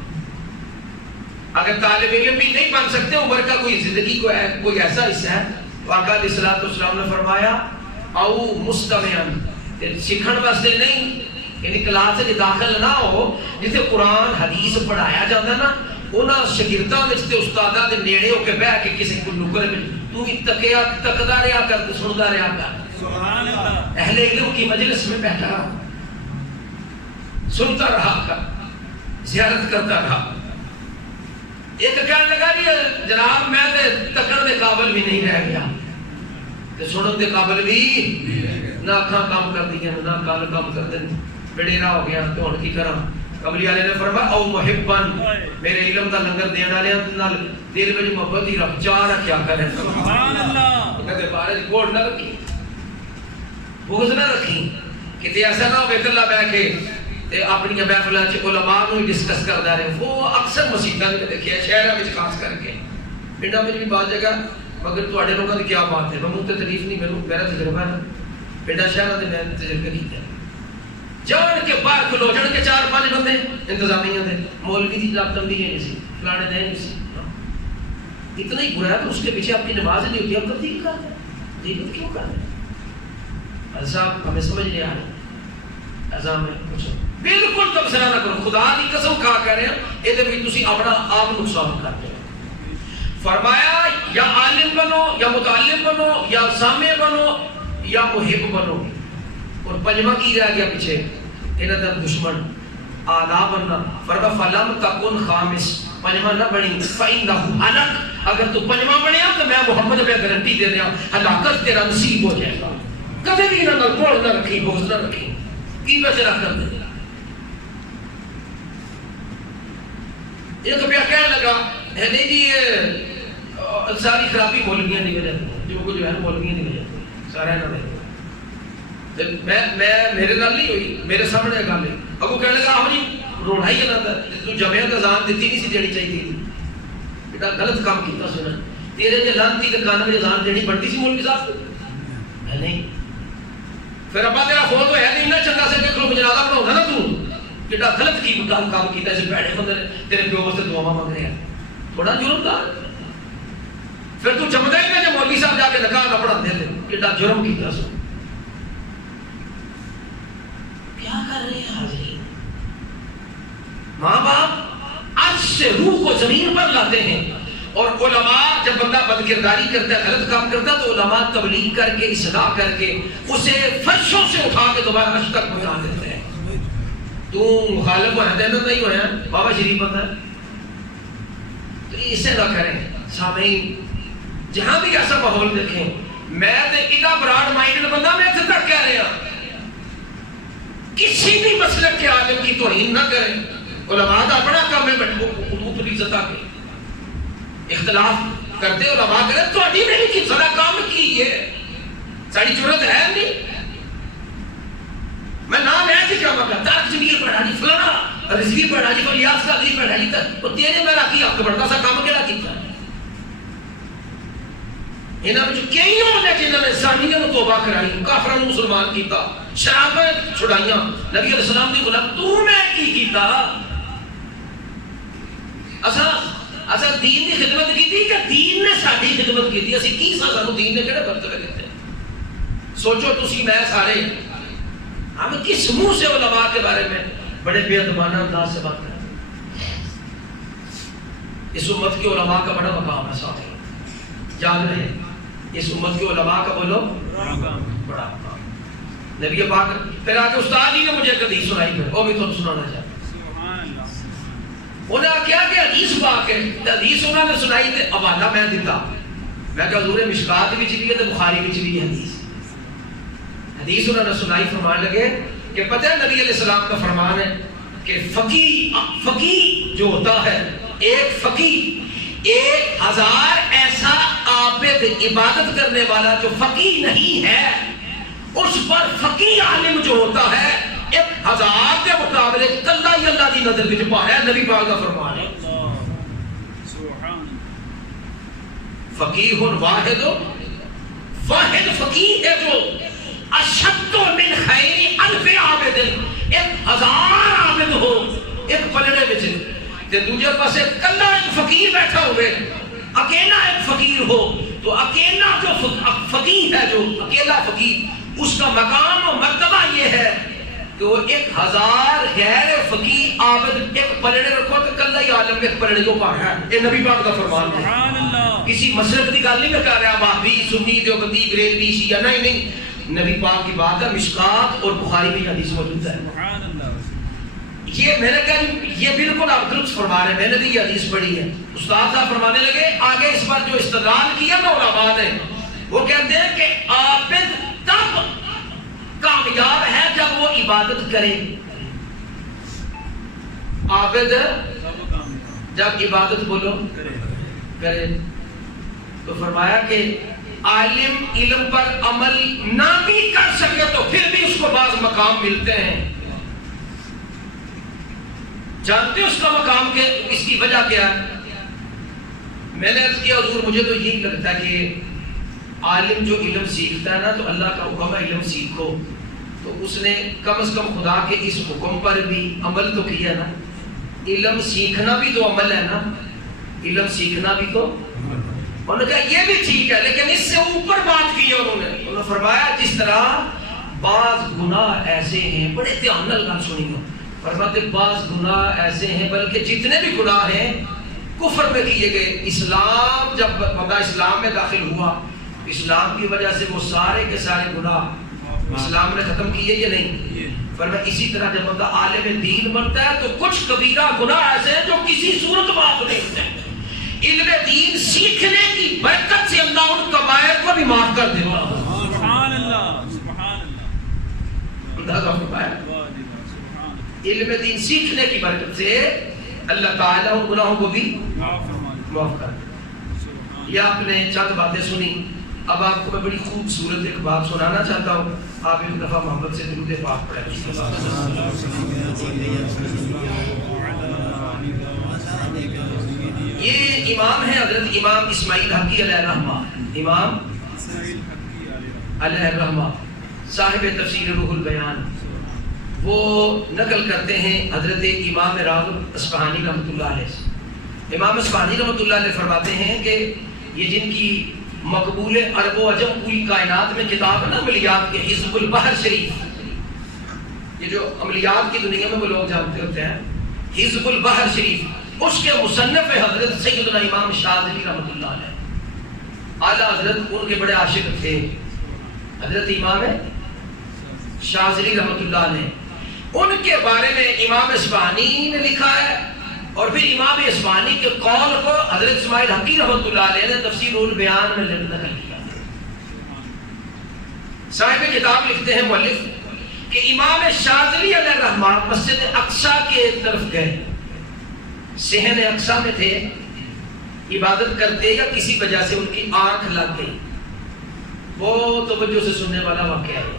اگر طالب علم بھی نہیں بن سکتے عمر کا کوئی زندگی کو کوئی ایسا حصہ ہے, آقا علیہ السلام نے فرمایا او مستمعن, سیکھن واسطے نہیں, یعنی کلاس میں داخل نہ ہو جسے قرآن حدیث پڑھایا جاتا نا انہاں شاگرداں وچ تے استاداں دے نیڑے ہو کے بیٹھ کے کسی کو نکر میں تو بھی تکیا تکدا رہیا کر تے سندا رہیا کر. اہل علم کی مجلس میں بیٹھا رہا، سنتا رہا، زیارت کرتا رہا۔ ایک کہنے لگا جی جناب میں تے تکڑ دے قابل بھی نہیں رہ گیا، تے سنن دے قابل بھی نہ اکھاں کام کر دیا نہ کان کام کر دیں، بڑیرا ہو گیا تو ہن کی کراں؟ قبلی والے نے فرمایا او محبن، میرے علم دا لنگر دین والے نال دل وچ محبت ہی رکھ، چاہ رکھیا کرے۔ سبحان اللہ۔ کہتے بارے دی کوڑ نہ رکھی، بغض نہ رکھی، کہ ایسا نہ ہو کلا بیٹھ کے اپنی محفلاں چ علماء نو ڈسکس کردا رہے۔ وہ اکثر مسیتاں نے دیکھیا شہراں وچ خاص کر کے، پنڈاں وچ بھی بعض جگہ، مگر تواڈے لوکاں دی کیا بات ہے، میں منہ تے تعریف نہیں، میرا تجربہ ہے، پنڈاں شہراں دے میں تجربے کیتے ہیں۔ جان کے باہر کھلو جان کے 4-5 بندے انتظامیہ دے، مولوی دی جاب تنبیہ نہیں سی، فلانے دے نہیں سی، اتنا ہی برا ہے تو اس کے پیچھے آپ کی نماز نہیں ہوتی، آپ تبدیل کر دیں، دیکھت کیوں کر دیں؟ صاحب ہمیں سمجھ نہیں آ رہا، اعظام ہے کچھ بالکل تبصرہ نہ کرو، خدا کی قسم کھا کر رہے ہیں یہ بھی تسی اپنا آپ نقصان کرتے ہیں۔ فرمایا یا عالم بنو یا متعلم بنو یا سامع بنو یا محب بنو، اور پنجواں کی رہ گیا پیچھے انہاں دا دشمن آدھا بننا۔ فرمایا فلم تکن خامس، پنجواں نہ بنی فإنہ ہلک، اگر تو پنجواں بنیا تو میں محمد پہ گارنٹی دے رہا ہلاکت تیرا نصیب ہو جائے گا۔ کبھی بھی انہاں نال کوڑ نہ رکھی، بغض نہ رکھی، کی بچ رکھ کر دے۔ ایک پیا کہنے لگا نہیں جی یہ ساری خرابی مولویاں دی وجہ سے، جو ہے مولویاں دی وجہ سے سارا نہ دے۔ میں میرے نال نہیں ہوئی، میرے سامنے گل ہے۔ ابو کہنے لگا آہو جی رونا ہی نہ تو جمعہ کا اذان دیتی نہیں سی دینی چاہیے تھی، بیٹا غلط کام کیتا سنا، تیرے تے لانتی تے کان میں اذان دینی پڑتی سی مولوی صاحب ہے نہیں؟ پھر ابا تیرا فون تو ہے نہیں نہ چنگا سے کہ کلو جنازہ پڑھاؤں نا تو کیڑا غلط کی کام کیتا ہے، بھڑے بندے تیرے پیو واسطے دعاواں مانگ رہے ہیں، تھوڑا جرم دار۔ پھر تو جمدا ہی نہیں جو مولوی صاحب جا کے نکاح نہ پڑھاندے تھے، کیڑا جرم کیتا سو۔ کیا کر رہے ہیں حاضرین؟ ماں باپ عرش سے روح کو زمین پر لاتے ہیں، اور علماء جب بندہ بد کرداری کرتا ہے، غلط کام کرتا ہے، تو علماء تبلیغ کر کے اصلاح کر کے اسے فرشوں سے اٹھا کے دوبارہ عرش تک پہنچا دیتے ہیں۔ تو مخالف ہوا ہے نہیں ہوا بابا شریف بندہ ہے، تو اسے نہ کریں۔ سامعین جہاں بھی ایسا ماحول دیکھیں، میں اتنا براڈ مائنڈ بندہ، میں اتنا تک کہہ رہا کسی بھی مسلک کے عالم کی توہین نہ کریں۔ علماء کا اپنا کام ہے حدود عزت کے اختلاف کرتے علماء کریں، تو اڈی نہیں کی سارا کام کی ہے، ساری ضرورت ہے نہیں۔ میں نام ہے کہ کیا مطلب تاک جمعیر پڑھا جی فلانا رضوی پڑھا جی فلیاس کا علی پڑھا جی تو تیرے میرا کی حق بڑھتا سا کام کیا کیتا ہے؟ انہاں وچ کئی ہوں نے جنہاں نے زانیاں نوں توبہ کرائی، کافراں نوں مسلمان کیتا، شراباں چھڑائیاں، نبی علیہ السلام دی غلام تو میں کی کیتا؟ اسا دین دی خدمت کیتی کہ دین نے ساڈی خدمت کیتی؟ اسی کی سانوں دین نے کہڑے برتن دیتے؟ سوچو تسی میں سارے ہم کس منہ سے علماء کے بارے میں بڑے بے ادبانہ انداز سے بات کریں؟ اس امت کے علماء کا بڑا مقام ہے ساتھ یاد رہے، اس امت کے علماء کا بولو بڑا مقام۔ نبی پاک پھر آگے استاد جی نے مجھے ایک حدیث سنائی، پھر وہ بھی تو سنانا چاہتا۔ انہوں نے کیا کہ حدیث پاک ہے، حدیث انہوں نے سنائی تے حوالہ میں دیتا، میں کہ حضور مشکات وچ بھی ہے تے بخاری وچ بھی ہے حدیث انہوں نے سنائی۔ فرمان لگے کہ پتہ ہے نبی علیہ السلام کا فرمان ہے کہ فقی جو ہوتا ہے، ایک فقی 1000 ایسا عابد عبادت کرنے والا جو فقی نہیں ہے، اس پر فقی عالم جو ہوتا ہے 1000 کے مقابلے کلا ہی اللہ کی نظر وچ پایا، نبی پاک کا فرمان ہے۔ فقیہ واحد فقیہ ہے جو اشد من خیر الف عابد، 1000 عابد ہو ایک پلڑے وچ، تے دوجے پاسے کلا ایک فقیر بیٹھا ہوئے، اکیلا ایک فقیر ہو، تو اکیلا جو فقیر ہے، جو اکیلا فقیر، اس کا مقام و مرتبہ یہ ہے کہ وہ 1000 غیر فقیر عابد ایک پلڑے رکھو تو کلا ہی عالم کے پلڑے کو پار ہے۔ یہ نبی پاک کا فرمان ہے، کسی مسلک کی گل نہیں میں کر رہا، وہابی سنی دیوبندی بریلوی شیعہ نہیں، نبی پاک کی بات ہے، مشکات اور بخاری میں حدیث موجود ہے۔ یہ میں نے کہا یہ بالکل آپ درست فرما رہے ہیں، میں نے بھی یہ حدیث پڑھی ہے۔ استاد صاحب فرمانے لگے آگے اس پر جو استدلال کیا نا علماء نے، وہ کہتے ہیں کہ عابد تب کامیاب ہے جب وہ عبادت کرے، عابد جب عبادت بولو کرے۔ تو فرمایا کہ عالم علم پر عمل نہ بھی کر سکے تو پھر بھی اس کو بعض مقام ملتے ہیں۔ جانتے ہیں اس کا مقام کے اس کی وجہ کیا ہے؟ میں نے عرض کیا حضور مجھے تو یہی لگتا ہے کہ عالم جو علم سیکھتا ہے نا، تو اللہ کا حکم ہے علم سیکھو، تو اس نے کم از کم خدا کے اس حکم پر بھی عمل تو کیا نا۔ علم سیکھنا بھی تو عمل ہے نا، علم سیکھنا بھی تو۔ انہوں نے کہا یہ بھی ٹھیک ہے، لیکن اس سے اوپر بات کی ہے انہوں نے فرمایا جس طرح بعض گناہ ایسے ہیں، بڑے دھیان نال گل سنی ہو، فرماتے بعض گناہ ایسے ہیں، بلکہ جتنے بھی گناہ ہیں کفر میں کیے گئے، اسلام جب بندہ اسلام میں داخل ہوا، اسلام کی وجہ سے وہ سارے کے سارے گناہ اسلام نے ختم کیے یا نہیں؟ فرمایا اسی طرح جب بندہ عالم دین بنتا ہے تو کچھ کبیرہ گناہ ایسے ہیں جو کسی صورت معاف نہیں ہوتے۔ علم دین سیکھنے کی برکت سے اللہ ان کبائر کو بھی معاف کر دیتا ہے۔ سبحان اللہ، سبحان اللہ۔ اندازہ فرمایا علم دین سیکھنے کی برکت سے اللہ تعالیٰ ان گناہوں کو بھی معاف کر دیتا ہے۔ یہ آپ نے چند باتیں سنی، اب آپ کو میں بڑی خوبصورت ایک بات سنانا چاہتا ہوں۔ آپ ایک دفعہ محمد سے درود پاک پڑھیں۔ یہ امام ہے حضرت امام اسماعیل حقی علیہ الرحمہ، امام علیہ الرحمہ صاحب تفسیر روح البیان، وہ نقل کرتے ہیں حضرت امام راغب اصفہانی رحمۃ اللہ علیہ سے۔ امام اصفہانی رحمۃ اللہ علیہ فرماتے ہیں کہ یہ جن کی مقبول عرب و عجم پوری کائنات میں کتاب ہے نا عملیات کے، حزب البحر شریف، یہ جو عملیات کی دنیا میں وہ لوگ جانتے ہوتے ہیں، حزب البحر شریف، اس کے مصنف حضرت سیدنا امام شاذلی رحمۃ اللہ علیہ، اعلیٰ حضرت ان کے بڑے عاشق تھے حضرت امام شاذلی رحمۃ اللہ علیہ۔ ان کے بارے میں امام اصفہانی نے لکھا ہے، اور پھر امام اصفہانی کے قول کو حضرت اسماعیل حقی رحمۃ اللہ علیہ نے تفسیر البیان میں نقل کیا۔ صاحب کتاب لکھتے ہیں مؤلف کہ امام شاذلی علیہ الرحمہ مسجد اقصیٰ کے طرف گئے، صحن اقصیٰ میں تھے، عبادت کرتے یا کسی وجہ سے ان کی آنکھ لگ گئی۔ وہ توجہ سے سننے والا واقعہ ہے،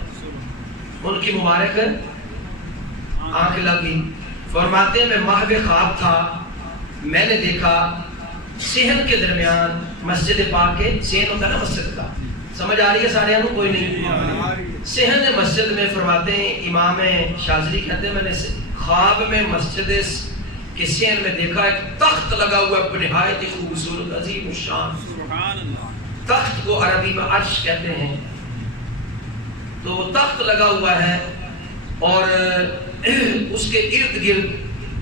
ان کی مبارک آنکھ لگ گئی۔ فرماتے ہیں میں محو خواب تھا، میں نے دیکھا صحن کے درمیان مسجد پاک کے، صحن ہوتا ہے نا مسجد کا، سمجھ آ رہی ہے سارے انہوں کوئی نہیں؟ صحن مسجد میں فرماتے ہیں امام شاذلی کہتے ہیں میں نے خواب میں مسجد کے صحن میں دیکھا ایک تخت لگا ہوا بنہایت ہی خوبصورت عظیم الشان، تخت کو عربی میں عرش کہتے ہیں، تو وہ تخت لگا ہوا ہے اور اس کے ارد گرد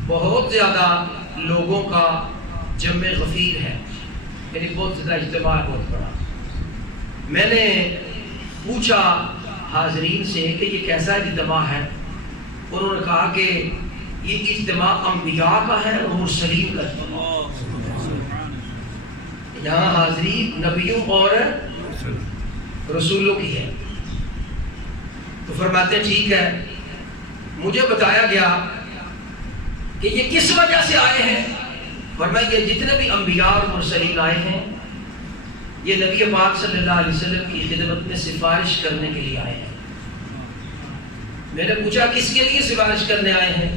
بہت زیادہ لوگوں کا جمع غفیر ہے، یعنی بہت زیادہ اجتماع بہت بڑا۔ میں نے پوچھا حاضرین سے کہ یہ کیسا اجتماع ہے؟ انہوں نے کہا کہ یہ اجتماع انبیاء کا ہے اور مرسلین کا ہے، یہاں حاضری نبیوں اور رسولوں کی ہے۔ تو فرماتے ہیں ٹھیک ہے، مجھے بتایا گیا کہ یہ کس وجہ سے آئے ہیں؟ فرمایا کہ جتنے بھی انبیاء اور مرسلین آئے ہیں یہ نبی پاک صلی اللہ علیہ وسلم کی خدمت میں سفارش کرنے کے لیے آئے ہیں۔ میں نے پوچھا کس کے لیے سفارش کرنے آئے ہیں؟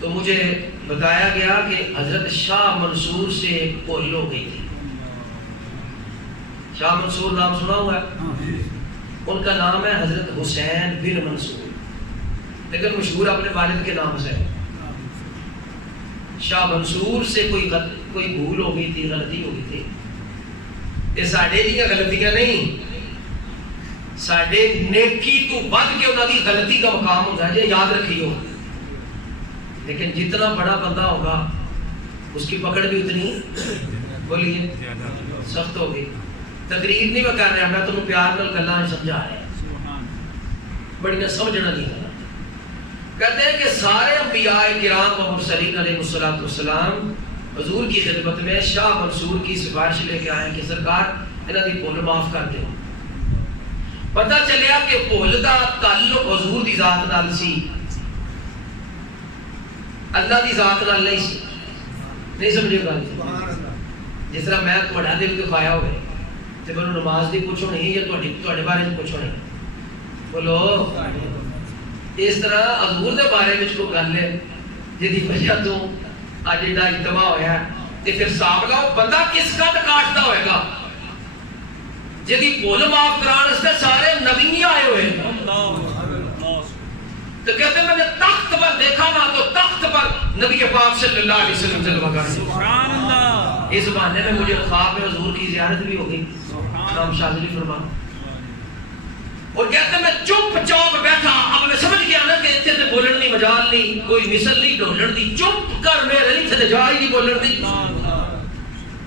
تو مجھے بتایا گیا کہ حضرت شاہ منصور سے پول ہو گئی تھی۔ شاہ منصور نام سنا ہوا ہے؟ ان کا نام ہے حضرت حسین بن منصور، لیکن مشہور اپنے والد کے نام سے۔ شاہ منصور سے کوئی بھول ہو گئی تھی، غلطی ہو گئی تھی۔ یہ ساڈے دی غلطیاں نہیں، ساڈے نیکی تو ود کے انہاں دی غلطی کا مقام ہوتا ہے، یہ یاد رکھیو۔ لیکن جتنا بڑا بندہ ہوگا اس کی پکڑ بھی اتنی بولیے سخت ہوگی۔ تقریر نہیں میں کر رہا، میں تمہیں پیار نال گلاں سمجھا رہا بڑی نہ سمجھنا نہیں ہے۔ کہتے ہیں کہ سارے انبیاء کرام و مرسلین علیہ الصلوۃ والسلام حضور کی خدمت میں شاہ منصور کی سفارش لے کے آئے کہ سرکار انہاں دی بھول معاف کر دیو۔ پتہ چلیا کہ بھول دا تعلق حضور دی ذات نال سی، اللہ دی ذات نال نہیں سی۔ نہیں سمجھے گا؟ جس طرح میں تھوڑا دل دکھایا ہوئے تے میں نماز دی پوچھو نہیں یا تواڈے بارے میں پوچھو نہیں، بولو اس طرح حضور دے بارے میں کوئی گل ہے جدی وجہ تو اج ایڈا اجتماع ہویا تے پھر صاحب لاؤ بندہ کس کا کاٹتا ہوئے گا جدی بھول معاف کران واسطے سارے نبی آئے ہوئے تو کہتے ہیں میں نے تخت پر دیکھا نا تو تخت پر نبی پاک صلی اللہ علیہ وسلم جلوہ کر سبحان اللہ۔ اس بہانے میں مجھے خواب میں حضور کی زیارت بھی ہو گئی، امام شاذلی فرما، اور کہتے ہیں میں چپ چاپ بیٹھا، اب میں سمجھ گیا نا کہ اتنے تے بولن نہیں، مجال نہیں، کوئی مثل نہیں ڈھولن دی، چپ کر میرے نہیں تھے جا ہی نہیں بولن دی۔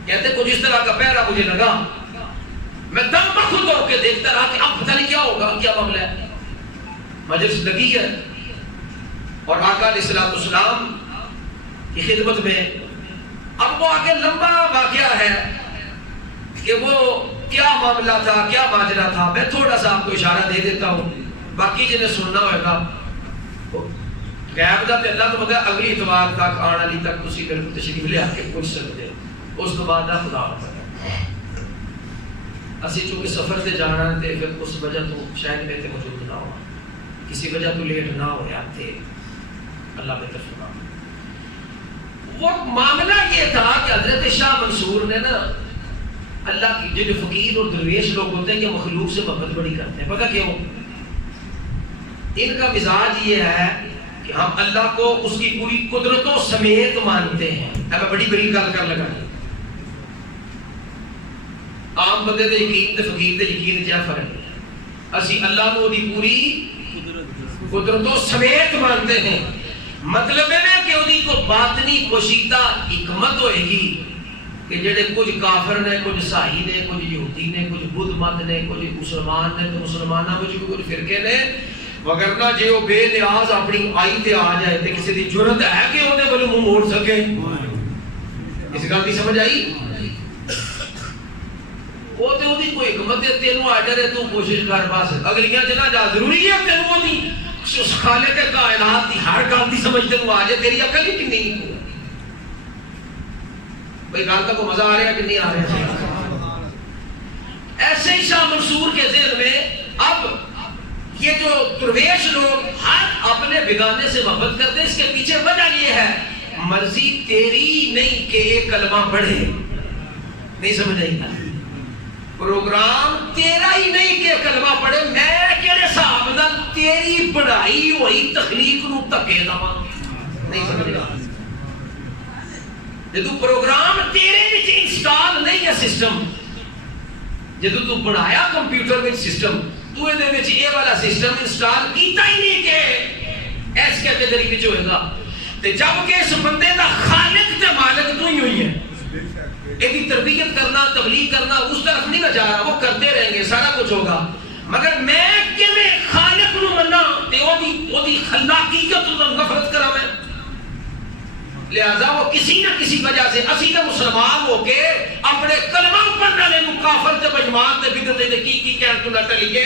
کہتے ہیں کچھ اس طرح کا پہرا مجھے لگا، میں دم بخود ہو کے دیکھتا رہا کہ اب پتہ نہیں کیا ہوگا، کیا معاملہ ہے۔ مجلس لگی ہے اور آقا علیہ السلام کی خدمت میں اب وہ آگے لمبا واقعہ ہے کہ وہ کیا معاملہ تھا، کیا ماجرا تھا، میں تھوڑا سا آپ کو اشارہ دے دیتا ہوں، باقی جنہیں سننا ہوئے گا غیب دا تے اللہ تو پتہ ہے اگلی اتوار تک آن والی تک تسی میرے کو تشریف لے آ کے پوچھ سکتے، اس تو بعد خدا پتہ اسی چونکہ سفر سے جانا تے پھر اس وجہ تو شاید میں تے موجود نہ ہوا، کسی وجہ تو لیٹ نہ ہو رہا تھے، اللہ بہتر فرما۔ وہ معاملہ یہ تھا کہ حضرت شاہ منصور نے نا اللہ کی جو فقیر اور درویش لوگ ہوتے ہیں یہ مخلوق سے محبت بڑی کرتے ہیں، پتہ کیوں؟ ان کا مزاج یہ ہے کہ ہم اللہ کو اس کی پوری قدرتوں سمیت مانتے ہیں۔ اب میں بڑی بڑی گل کر لگا، عام بندے دے یقین تے فقیر دے یقین کیا فرق ہے؟ اسی اللہ کو دی پوری قدرتوں سمیت مانتے ہیں، مطلب ہے کہ انہی کو باطنی پوشیدہ حکمت ہوئے گی کہ جڑے کچھ کافر نے، کچھ عیسائی نے، کچھ یہودی نے، کچھ بدھ مت نے، کچھ مسلمان نے تو مسلمانوں میں کچھ فرقے نے، وگرنہ جے وہ بے نیاز اپنی آئی تے آ جائے تے کسی دی جرت ہے کہ انہیں بلو منہ موڑ سکے؟ اس گل کی سمجھ آئی؟ وہ تے وہ دی کوئی حکمت ہے، تینوں آ جائے تو کوشش کر پاس اگلیاں جنا جا ضروری ہے تینوں وہ دی اس خالق کائنات دی ہر گل دی سمجھ تینوں آ جائے، تیری عقل ہی کنی نہیں بھئی گل کا کو مزہ آ رہا ہے کہ نہیں آ رہا ہے؟ ایسے ہی شاہ منصور کے ذہن میں اب یہ جو درویش لوگ ہر اپنے بیگانے سے محبت کرتے ہیں، اس کے پیچھے وجہ یہ ہے مرضی تیری نہیں کہ ایک کلمہ پڑھے، نہیں سمجھ آئی گا، پروگرام تیرا ہی نہیں کہ کلمہ پڑھے، میں کہڑے صاحب نہ تیری بڑھائی ہوئی تخلیق نو تکے دوا، نہیں سمجھ گا۔ جدو پروگرام تیرے وچ انسٹال نہیں ہے سسٹم، جدو تو بنایا کمپیوٹر وچ سسٹم، تو اے دے وچ اے والا سسٹم انسٹال کیتا ہی نہیں کہ ایس کیٹیگری وچ ہوئے گا، تے جب کہ اس بندے دا خالق تے مالک تو ہی ہوئی ہے، ایک تربیت کرنا، تبلیغ کرنا اس طرف نہیں میں جا رہا، وہ کرتے رہیں گے، سارا کچھ ہوگا، مگر میں کہ میں خالق نو منا تے او دی خلاقیت تو نفرت کرا میں، لہذا وہ کسی نہ کسی وجہ سے اسی کا مسلمان ہو کے اپنے کلمہ پڑھنے والے نو کافر تے بجمان تے بدعت تے کی کہن تو نہ ٹلیے۔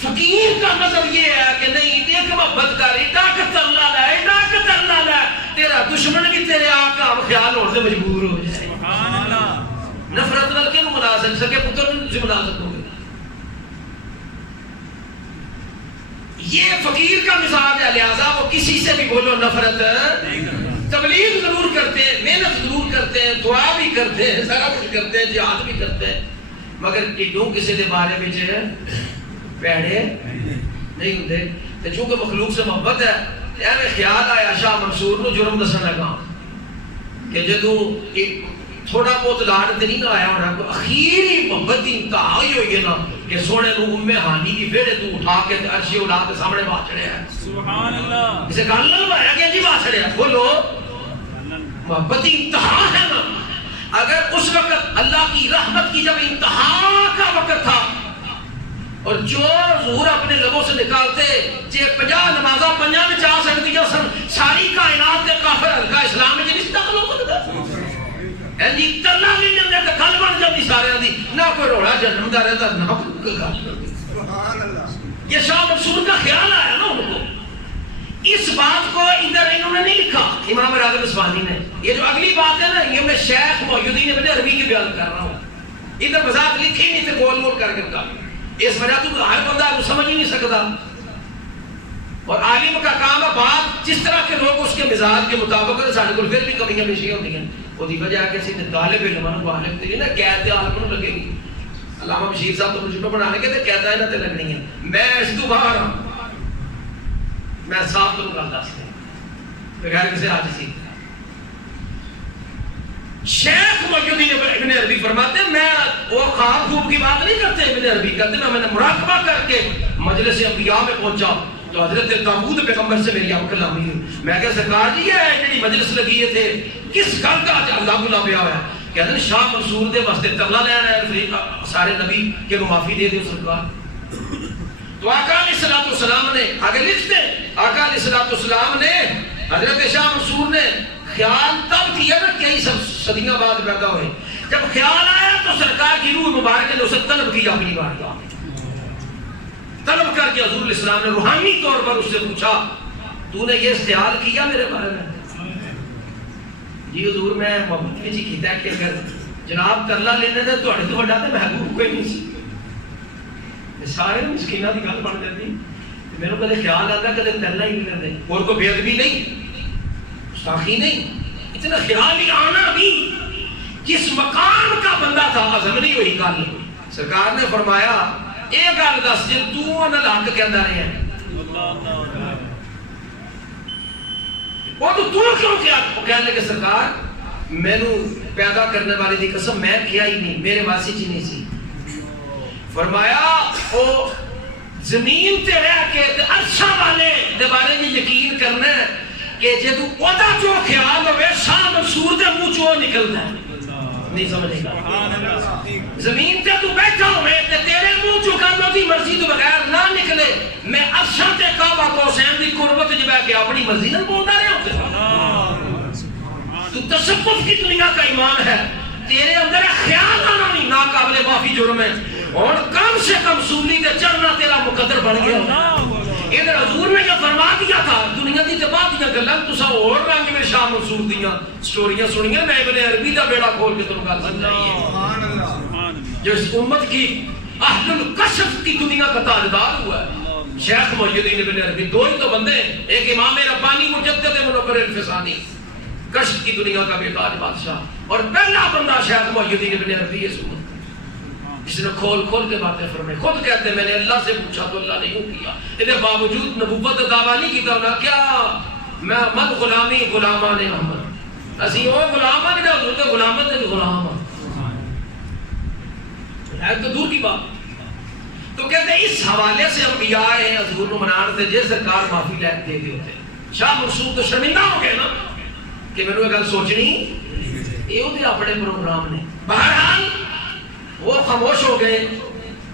فقیر کا مطلب یہ ہے کہ نہیں دیکھ محبت کر، طاقت اللہ ہے، طاقت اللہ ہے، تیرا دشمن بھی تیرے آقا خیال ہونے سے مجبور ہو جائے۔ سبحان اللہ۔ نفرت نال کیوں منا سکے پتر سے منا سکو گے؟ یہ فقیر کا مزاج ہے، لہذا وہ کسی سے بھی بولو نفرت نہیں کرتا، تبلیغ ضرور کرتے ہیں، محنت ضرور کرتے ہیں، دعا بھی کرتے ہیں، سارا کچھ کرتے ہیں، جہاد بھی کرتے ہیں، مگر کیوں کسی دے بارے میں پیڑے نہیں ہوتے۔ تو چونکہ مخلوق سے محبت ہے، ایویں خیال آیا شاہ منصور نو جرم دسن لگا کہ جدو تھوڑا بہت لاڑ تے نہیں نہ آیا ہونا، اخیری محبت کی انتہا ہی ہوئی ہے نا کہ سونے نو ام ہانی کی پھیڑے تو اٹھا کے عرش اولاد کے سامنے بات چڑھیا ہے۔ سبحان اللہ۔ اسے گل نہ لایا کہ جی بات چڑھیا، بولو محبت کی انتہا ہے نا، اگر اس وقت اللہ کی رحمت کی جب انتہا کا وقت تھا اور جو ظہور اپنے لبوں سے نکالتے جے 50 نمازاں 50 میں چاہ سکتی ہے ساری کائنات کے کافر ہلکا اسلام میں جنس داخل ہو سکتا ہے جی ترلا نہیں جاندے تے گل بن جاندی سارے دی نہ کوئی روڑا جنم دا رہتا نہ کوئی گل سبحان اللہ. یہ شاہ منصور کا خیال آیا نا ان کو. اس بات کو ادھر انہوں نے نہیں لکھا امام راغب اصفہانی نے. یہ جو اگلی بات ہے نا یہ میں شیخ محی الدین ابن عربی کی بیان کر رہا ہوں. ادھر وضاحت لکھی نہیں تھے گول مول کر کے کا. اس وجہ تو ہر بندہ کو سمجھ ہی نہیں سکتا. اور عالم کا کام ہے بات جس طرح کے لوگ اس کے مزاج کے مطابق سارے کو پھر بھی کمیاں پیشی ہوتی ہیں. وہ دی وجہ کہ سی طالب علم کو عالم تے نا قید عالم لگے گی. علامہ بشیر صاحب تو مجھے بنانے کے تے قید ہے نہ تے لگنی ہے. میں اس تو باہر ہوں. میں صاحب تو گل دس دیں بغیر کسی عاجزی. شیخ محی الدین ابن عربی فرماتے ہیں میں وہ خواب خوب کی بات نہیں کرتے ابن عربی کرتے میں نے مراقبہ کر کے مجلس انبیاء میں پہنچا تو حضرت داؤد پیغمبر سے میری آپ کلامی ہوئی. میں کہا سرکار جی یہ جڑی مجلس لگی تھے کس گل کا اللہ گلا پیا ہوا ہے. کہتے ہیں شاہ منصور دے واسطے ترلا لینا ہے سارے نبی کہ وہ معافی دے دے سرکار. تو آقا علیہ السلام نے آگے لکھتے آقا علیہ السلام نے حضرت شاہ منصور نے خیال تب کیا نا کئی صدیاں بعد پیدا ہوئے. جب خیال آیا تو سرکار کی روح مبارک نے اسے طلب کیا اپنی بارگاہ میں. طلب کر کے حضور علیہ السلام نے روحانی طور پر اس سے پوچھا تو نے یہ خیال کیا میرے بارے میں؟ جی حضور میں محمد جی کیتا ہے کہ اگر جناب ترلا لینے دے تو تو بڑا تے محبوب کوئی نہیں سی. سارے مسکینہ کی گل بن جاتی. میرے کو خیال آتا کدے ترلا ہی نہیں دے اور کوئی بے ادبی نہیں ساخی نہیں. اتنا خیال ہی آنا بھی کس مقام کا بندہ تھا عظم نہیں ہوئی گل. سرکار نے فرمایا اے گل دس جے تو نہ حق کہندا رہے ہیں وہ تو کیوں کیا کہنے لگے سرکار مینوں پیدا کرنے والی دی قسم میں کیا ہی نہیں میرے واسی چ نہیں سی. فرمایا او زمین تے رہ کے عرشاں والے دے بارے میں یقین کرنا ہے کہ جے تو اودا جو خیال ہوے شاہ منصور دے منہ چوں نکلدا ہے نہیں سمجھے گا. زمین تے تو بیٹھا ہوئے تے تیرے منہ چوں کم دی مرضی تو بغیر نہ نکلے میں عرشاں تے کعبہ کو حسین دی قربت وچ بیٹھ کے اپنی مرضی نال بولدا رہا ہوں. تو تصوف کی دنیا کا ایمان ہے تیرے اندر خیال آنا نہیں ناقابل معافی جرم ہے. اور کم سے کم سولی تے چڑھنا تیرا مقدر بن گیا. ادھر حضور نے یہ فرما دیا تھا دنیا دی تباہ دیاں گلاں تساں اور رنگ میں شاہ منصور دیاں سٹوریاں سنیاں میں ابن عربی دا بیڑا کھول کے تمہیں گل سمجھائیے. سبحان اللہ. جو اس امت کی اہل الکشف کی دنیا کا تاجدار ہوا ہے شیخ محی الدین ابن عربی. دو ہی تو بندے ایک امام ربانی مجدد منور الفسانی کشف کی دنیا کا بے تاج بادشاہ اور پہلا بندہ شیخ محی الدین ابن عربی اس امت جس نے کھول کھول کے باتیں فرمائی. خود کہتے ہیں میں نے اللہ سے پوچھا تو اللہ نے یوں کیا. ادھر باوجود نبوت دعویٰ نہیں کیتا انہا کیا میں احمد غلامی غلامان احمد اسی وہ غلامان جا حضور کے غلامت نے غلام ہے تو دور کی بات. تو کہتے ہیں اس حوالے سے انبیاء ہیں حضور کو منان سے جے سرکار معافی لے دے دے ہوتے. شاہ منصور تو شرمندہ ہو گئے نا کہ میں نے یہ گل سوچنی یہ ہوتے اپنے پروگرام نے. بہرحال وہ خاموش ہو گئے.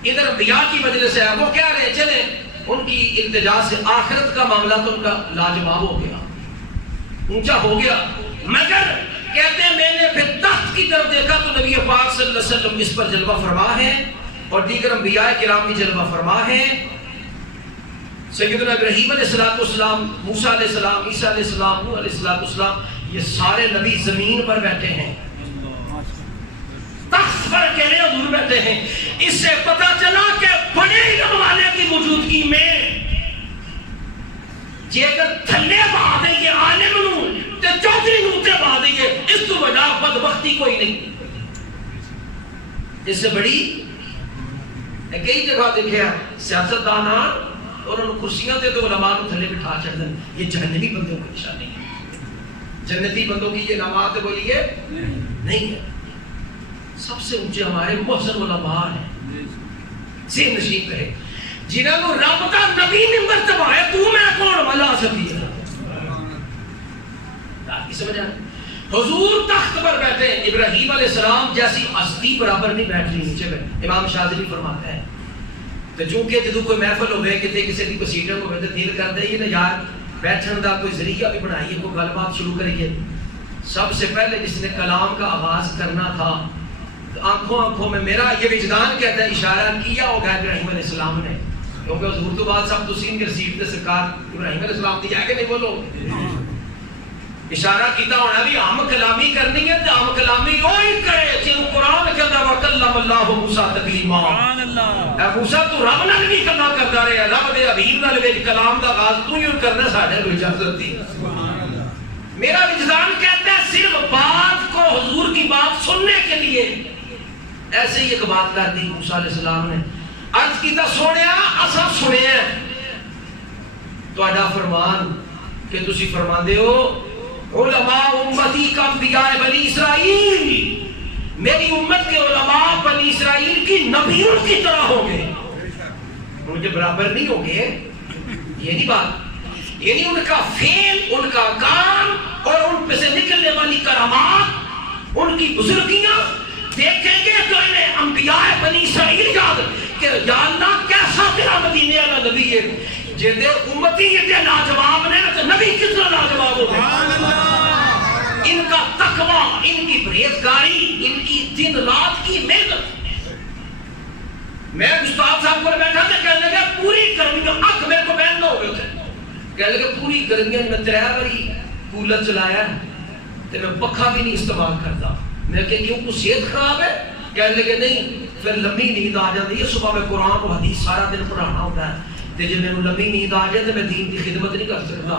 ادھر انبیاء کی مجلس ہے وہ کہہ رہے چلے ان کی التجا سے آخرت کا معاملہ تو ان کا لاجواب ہو گیا اونچا ہو گیا. مگر کہتے ہیں میں نے پھر تخت کی طرف دیکھا تو نبی پاک صلی اللہ علیہ وسلم اس پر جلوہ فرما ہے اور دیگر انبیاء کرام بھی جلوہ فرما ہے. سیدنا ابراہیم علیہ السلام موسیٰ علیہ السلام عیسیٰ علیہ السلام نوح علیہ السلام یہ سارے نبی زمین پر بیٹھے ہیں تخت پر کے لئے حضور بیٹھے ہیں. اس سے پتہ چلا کہ بڑے علم والے کی موجودگی میں جے اگر تھلے بہا دیں گے عالم نو تے چودھری نو تے بہا دیں گے اس تو وجہ بدبختی کوئی نہیں. اس سے بڑی کئی جگہ دیکھا سیاست دانا اور ان کرسیاں تے تو علماء کو تھلے بٹھا چڑھ دیں. یہ جہنمی بندوں کی نشانی ہے. جنتی بندوں کی یہ نمات بولیے نہیں ہے. سب سے اونچے ہمارے محسن علماء ہیں ذہن نشین رہے جنہوں نے رب کا نبی ممبر تباہ ہے تو میں کون والا سکی ہے. کی سمجھ آئے حضور تخت پر بیٹھے، ابراہیم علیہ السلام جیسی ہستی برابر نہیں بیٹھ رہی نیچے بیٹھ. امام شاذلی فرماتے ہیں تو چونکہ جدو کوئی محفل ہوئے کتے کسی کی کوئی سیٹنگ ہوئے تو دل کرتا ہے نا یار بیٹھن کا کوئی ذریعہ بھی بنائیے، کوئی گل بات شروع کریے. سب سے پہلے جس نے کلام کا آغاز کرنا تھا آنکھوں آنکھوں میں میرا یہ وجدان کہتا ہے اشارہ کیا ہوگا ابراہیم علیہ السلام نے، کیونکہ حضور تو بعد سب تو سینئر سیٹ تے سرکار ابراہیم علیہ السلام دی آگے نہیں بولو. اشارہ کیتا ہونا بھی ہم کلامی کرنی ہے تو ہم کلامی وہی کرے جن قرآن کہتا وکلم اللہ موسیٰ تکلیما. اے موسیٰ تو رب نال بھی کلام کرتا رہے، رب دے حبیب نال وچ کلام دا آغاز تو ہی کرنا ساڈے کو اجازت دی. میرا وجدان کہتا ہے صرف بات کو حضور کی بات سننے کے لیے ایسے ہی ایک بات کر دی موسیٰ علیہ السلام نے. عرض کیتا سونیا اساں سنیا تہاڈا فرمان کہ تسی فرماندے ہو علماء امتی کا انبیاء بنی اسرائیل، میری امت کے علماء بنی اسرائیل کی نبیوں کی طرح ہوں گے. ان کے برابر نہیں ہوں گے، یہ نہیں بات، یعنی ان کا فعل، ان کا کام اور ان پہ سے نکلنے والی کرامات، ان کی بزرگیاں دیکھیں گے تو انہیں انبیاء بنی اسرائیل یاد کہ یا اللہ کیسا تیرا مدینے والا نبی ہے جیدے امتی یہ لاجواب نے تو نبی کتنا لاجواب ہوتے. ان کا تقوی، ان کی پرہیزگاری، ان کی دن رات کی محنت. میں استاد صاحب کو بیٹھا تھا کہنے لگا پوری گرمیوں اکھ میرے کو بہن نہ ہو گئے تھے، کہنے لگا پوری گرمیوں میں 3 باری کولر چلایا تو میں پکھا بھی نہیں استعمال کرتا. میں کہ کیوں کو صحت خراب ہے؟ کہنے لگے نہیں پھر لمبی نیند آ جاتی ہے، صبح میں قرآن و حدیث سارا دن پڑھانا ہوتا ہے تے جب میں لمبی نیند آ جائے تو میں دین کی خدمت نہیں کر سکتا.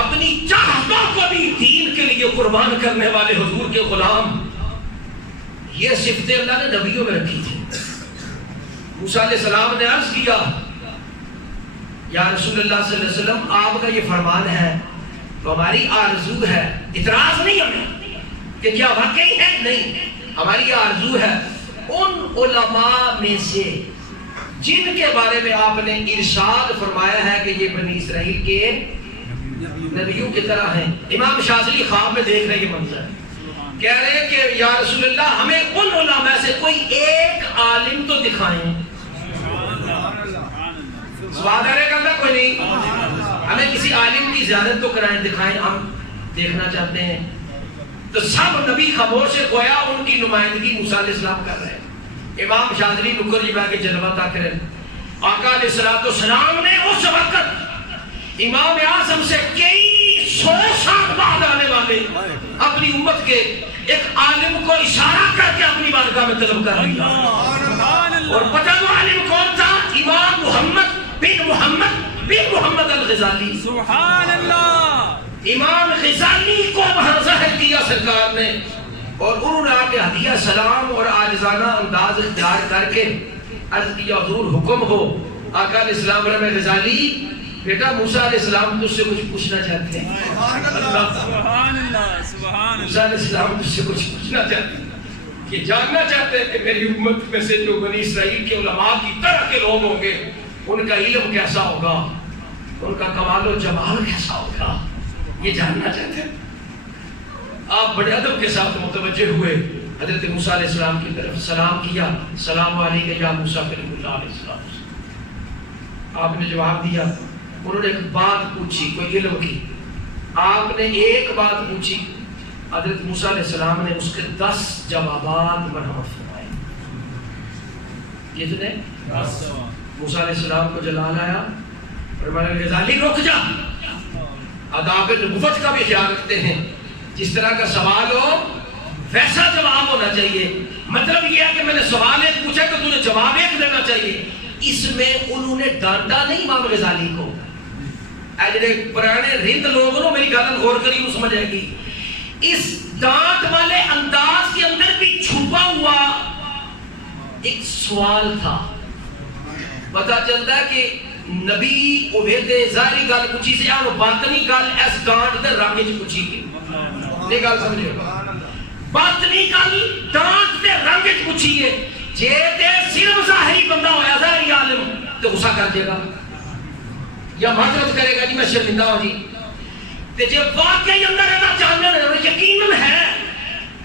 اپنی چاہتوں کو بھی دین کے لیے قربان کرنے والے حضور کے غلام، یہ صفتیں اللہ نے نبیوں میں رکھی تھی. موسیٰ علیہ السلام نے عرض کیا یا رسول اللہ صلی اللہ علیہ وسلم آپ کا یہ فرمان ہے تو ہماری آرزو ہے، اعتراض نہیں ہمیں کہ کیا واقعی ہے، نہیں، ہماری یہ آرزو ہے ان علماء میں سے جن کے بارے میں آپ نے ارشاد فرمایا ہے کہ یہ بنی اسرائیل کے نبیوں کی طرح ہیں. امام شاذلی خواب میں دیکھ رہے یہ منظر، کہہ رہے ہیں کہ یا رسول اللہ ہمیں ان علماء سے کوئی ایک عالم تو دکھائیں. سوال ہے کہ اللہ کوئی نہیں، ہمیں کسی عالم کی زیارت تو کرائیں، دکھائیں، ہم دیکھنا چاہتے ہیں. تو سب نبی خاموش سے گویا ان کی نمائندگی موسیٰ علیہ السلام کر رہے ہیں. امام شاذلی نکر جی کے جلوہ تک رہے. آقا علیہ السلام نے اس وقت امام اعظم سے کئی 100 سال بعد آنے والے اپنی امت کے ایک عالم کو اشارہ کر کے اپنی بارگاہ میں طلب کر لیا. اور پتہ وہ عالم کون تھا؟ امام محمد بن محمد الغزالی. سبحان اللہ. امام غزالی کو ظاہر کیا سرکار نے اور انہوں نے آ کے ہدیہ سلام اور عاجزانہ انداز اختیار کر کے عرض کیا حضور حکم ہو. آقا علیہ السلام نے غزالی بیٹا موسیٰ علیہ السلام تجھ سے کچھ پوچھنا چاہتے ہیں. سبحان اللہ. موسیٰ علیہ السلام تجھ سے کچھ پوچھنا چاہتے ہیں کہ جاننا چاہتے ہیں کہ میری امت میں سے جو بنی اسرائیل کے علماء کی طرح کے لوگ ہوں گے ان کا علم کیسا ہوگا، ان کا کمال و جمال کیسا ہوگا، یہ جاننا چاہتے ہیں. آپ بڑے ادب کے ساتھ متوجہ ہوئے، حضرت موسیٰ علیہ السلام کی طرف سلام کیا. سلام علیکم یا موسیٰ کلیم اللہ علیہ السلام. آپ نے جواب دیا. انہوں نے ایک بات پوچھی کوئی علم کی، آپ نے ایک بات پوچھی، حضرت موسیٰ علیہ السلام نے اس کے 10 جوابات مرحمت فرمائے. کتنے؟ 10. موسیٰ علیہ السلام کو جلال آیا فرمایا غزالی رک جا. آداب نبوت کا بھی خیال رکھتے ہیں، جس طرح کا سوال ہو ویسا جواب ہونا چاہیے. مطلب یہ ہے کہ میں نے سوال ایک پوچھا تو تجھے جواب ایک دینا چاہیے. اس میں انہوں نے ڈانٹا نہیں امام غزالی کو. جڑے پرانے رند لوگ نو میری گل غور کری وہ سمجھ آئے گی. اس ڈانٹ والے انداز کے اندر بھی چھپا ہوا ایک سوال تھا. پتا چلتا ہے کہ نبی اوہدے ظاہری گل پوچھی سے اور باطنی گل اس ڈانٹ دے رنگ وچ پوچھی گئی. یہ گل سمجھو، باطنی گل ڈانٹ دے رنگ وچ پوچھی ہے. جے تے صرف ظاہری بندہ ہویا ظاہری عالم تو غصہ کر دے گا یا معذرت کرے گا جی میں شرمندہ ہوں جی. تے جے واقعی اندر دا چانن یقیناً ہے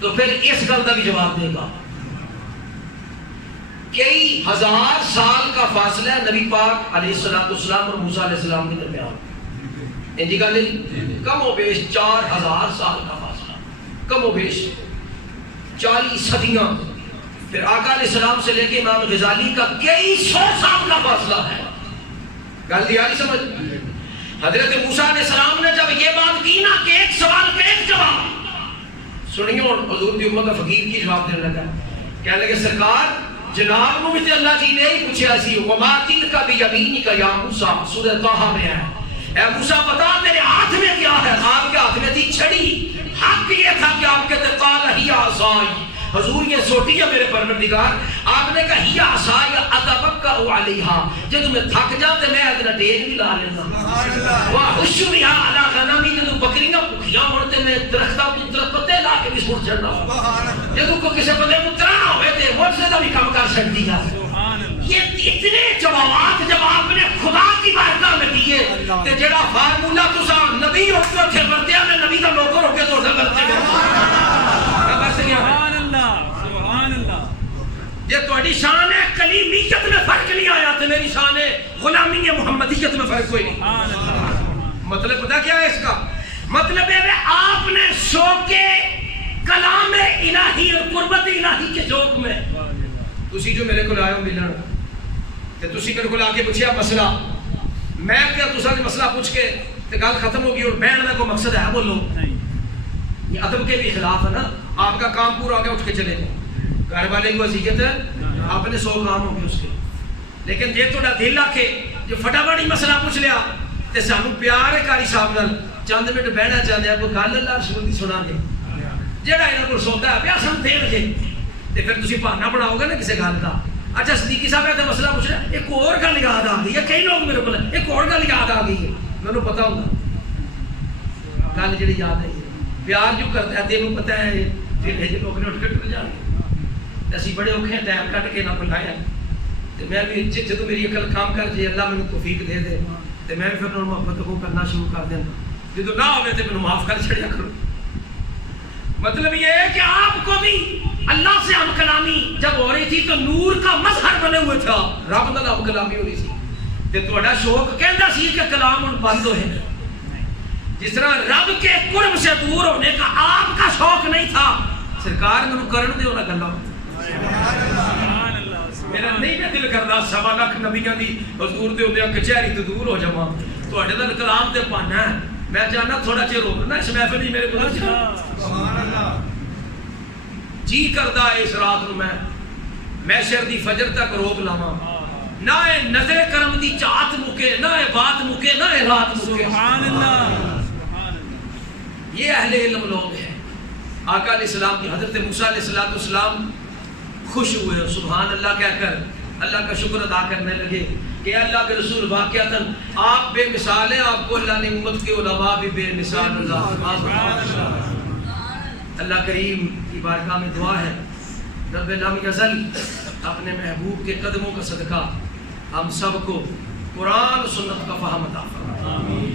تو پھر اس گل دا بھی جواب دے گا. کئی ہزار سال کا فاصلہ ہے نبی پاک علیہ السلام اور موسیٰ علیہ السلام کے درمیان. انجی گل نہیں, کم و بیش 4000 سال کا فاصلہ, کم و بیش 40 صدیاں. پھر آقا علیہ السلام سے لے کے امام غزالی کا کئی 100 سال کا فاصلہ ہے. گل دی آئی سمجھ. حضرت موسیٰ علیہ السلام نے جب یہ بات کی نا کہ ایک سوال کا ایک جواب سنیے, اور حضور دی امت کا فقیر کی جواب دینے لگا. کہنے لگے سرکار جناب کو بھی اللہ جی نے ہی پوچھا سی وما تلک بیمینک یا موسیٰ, سورہ طٰہٰ میں ہے. اے موسیٰ بتا تیرے ہاتھ میں کیا ہے؟ آپ کے ہاتھ میں تھی چھڑی. حق یہ تھا کہ آپ کہتے قال ہی عصائی, حضور یہ سوٹی ہے میرے پروردگار. آپ نے کہا ہی عصائی اتوکا علیہا, جب میں تھک جاؤں تو میں اپنا ڈیر بھی لا لینا. واحش بہا علی غنمی, جب بکریاں بھوکیاں ہوتے میں درختوں کی طرف پتے لا کے بھی سوٹ چڑھنا. جب کو کسی بندے کو ترانا ہوئے تھے معجزے کا بھی کام کر سکتی ہے. یہ اتنے جوابات جب آپ نے خدا کی بارگاہ میں دیے کہ جڑا فارمولا تسا نبی ہوتے تھے برتے ہیں نبی کا لوگوں روکے تو سے برتے ہیں. سبحان اللہ سبحان اللہ. یہ تہاڈی شان ہے کلیمیت میں فرق نہیں آیا تو میری شان ہے غلامی محمدیت میں فرق کوئی نہیں. مطلب پتہ کیا ہے اس کا؟ مطلب ہے آپ نے شوق کلام الہی اور قربت الہی کے شوق میں تسی جو میرے کو آئے ہو ملن تے تسی میرے کو آ کے پوچھیا مسئلہ, میں کیا تسا نے مسئلہ پوچھ کے تے گل ختم ہو گئی اور بہن کا کوئی مقصد ہے بولو. یہ ادب کے بھی خلاف ہے نا. آپ کا کام پورا ہو گیا اٹھ کے چلے گئے, گھر والے کو اذیت ہے, آپ نے 100 کام ہو گئے اس کے. لیکن جے تھوڑا دل آ کے جو فٹافٹ ہی مسئلہ پوچھ لیا تے سانو پیار ہے قاری صاحب نال چند منٹ بہنا چاہتے ہیں کوئی گل اللہ رسول دی سنا دے جہاں یہاں کو سوتا ہے پیا سن دے بجے تے پھر تسی بہانا بناؤ گے نا کسی گل کا. اچھا صدیقی صاحب ہے مسئلہ پوچھ رہا ایک اور گل یاد آ گئی ہے, کئی لوگ میرے کو ایک اور گل یاد آ گئی ہے, مینوں پتا ہوگا گل جڑی یاد آئی ہے. پیار جو کرتا ہے تینوں پتا ہے جی لوگ نے اٹھ کے ٹر جانے اسی بڑے اوکھے ٹائم کٹ کے نہ بلایا تے میں بھی جدوں میری عقل کام کر جے اللہ مینوں توفیق دے دے تے میں بھی پھر محبت کو کرنا شروع کر دیندا. جدوں نہ ہوے تے مینوں معاف کر چھڑیا کرو. مطلب یہ ہے کہ آپ کو بھی اللہ سے ہم کلامی جب ہو رہی تھی تو نور کا مظہر بنے ہوئے تھا, رب دا ہم کلامی ہو رہی تھی تے تہاڈا شوق کہندا سی کہ کلام ہن بند ہوئے. جس طرح رب کے قرب سے دور ہونے کا آپ کا شوق نہیں تھا, سرکار مینوں کرن دے انہاں گلاں. میرا نہیں میں دل کردا 1.25 لاکھ نبیاں دی حضور دے ہوندے کچہری تو دور ہو جاواں, تہاڈے دا کلام تے بہانا ہے. میں چاہنا تھوڑا چیر روکنا اس محفل ہی میرے کو سبحان اللہ جی کردا ہے اس رات نو میں شر دی فجر تک روک لاواں, نہ اے نظر کرم دی چاہت مکے, نہ اے بات مکے, نہ اے رات مکے. سبحان اللہ سبحان اللہ. یہ اہل علم لوگ ہیں. آقا علیہ السلام کی حضرت موسیٰ علیہ السلام خوش ہوئے سبحان اللہ کہہ کر اللہ کا شکر ادا کرنے لگے کہ اللہ کے رسول واقعتاً آپ بے مثال ہیں, آپ کو اللہ نے امت کے علماء بھی بے مثال. اللہ اللہ کریم کی بارگاہ میں دعا ہے رب لم یزل اپنے محبوب کے قدموں کا صدقہ ہم سب کو قرآن و سنت کا فہم عطا فرمائے.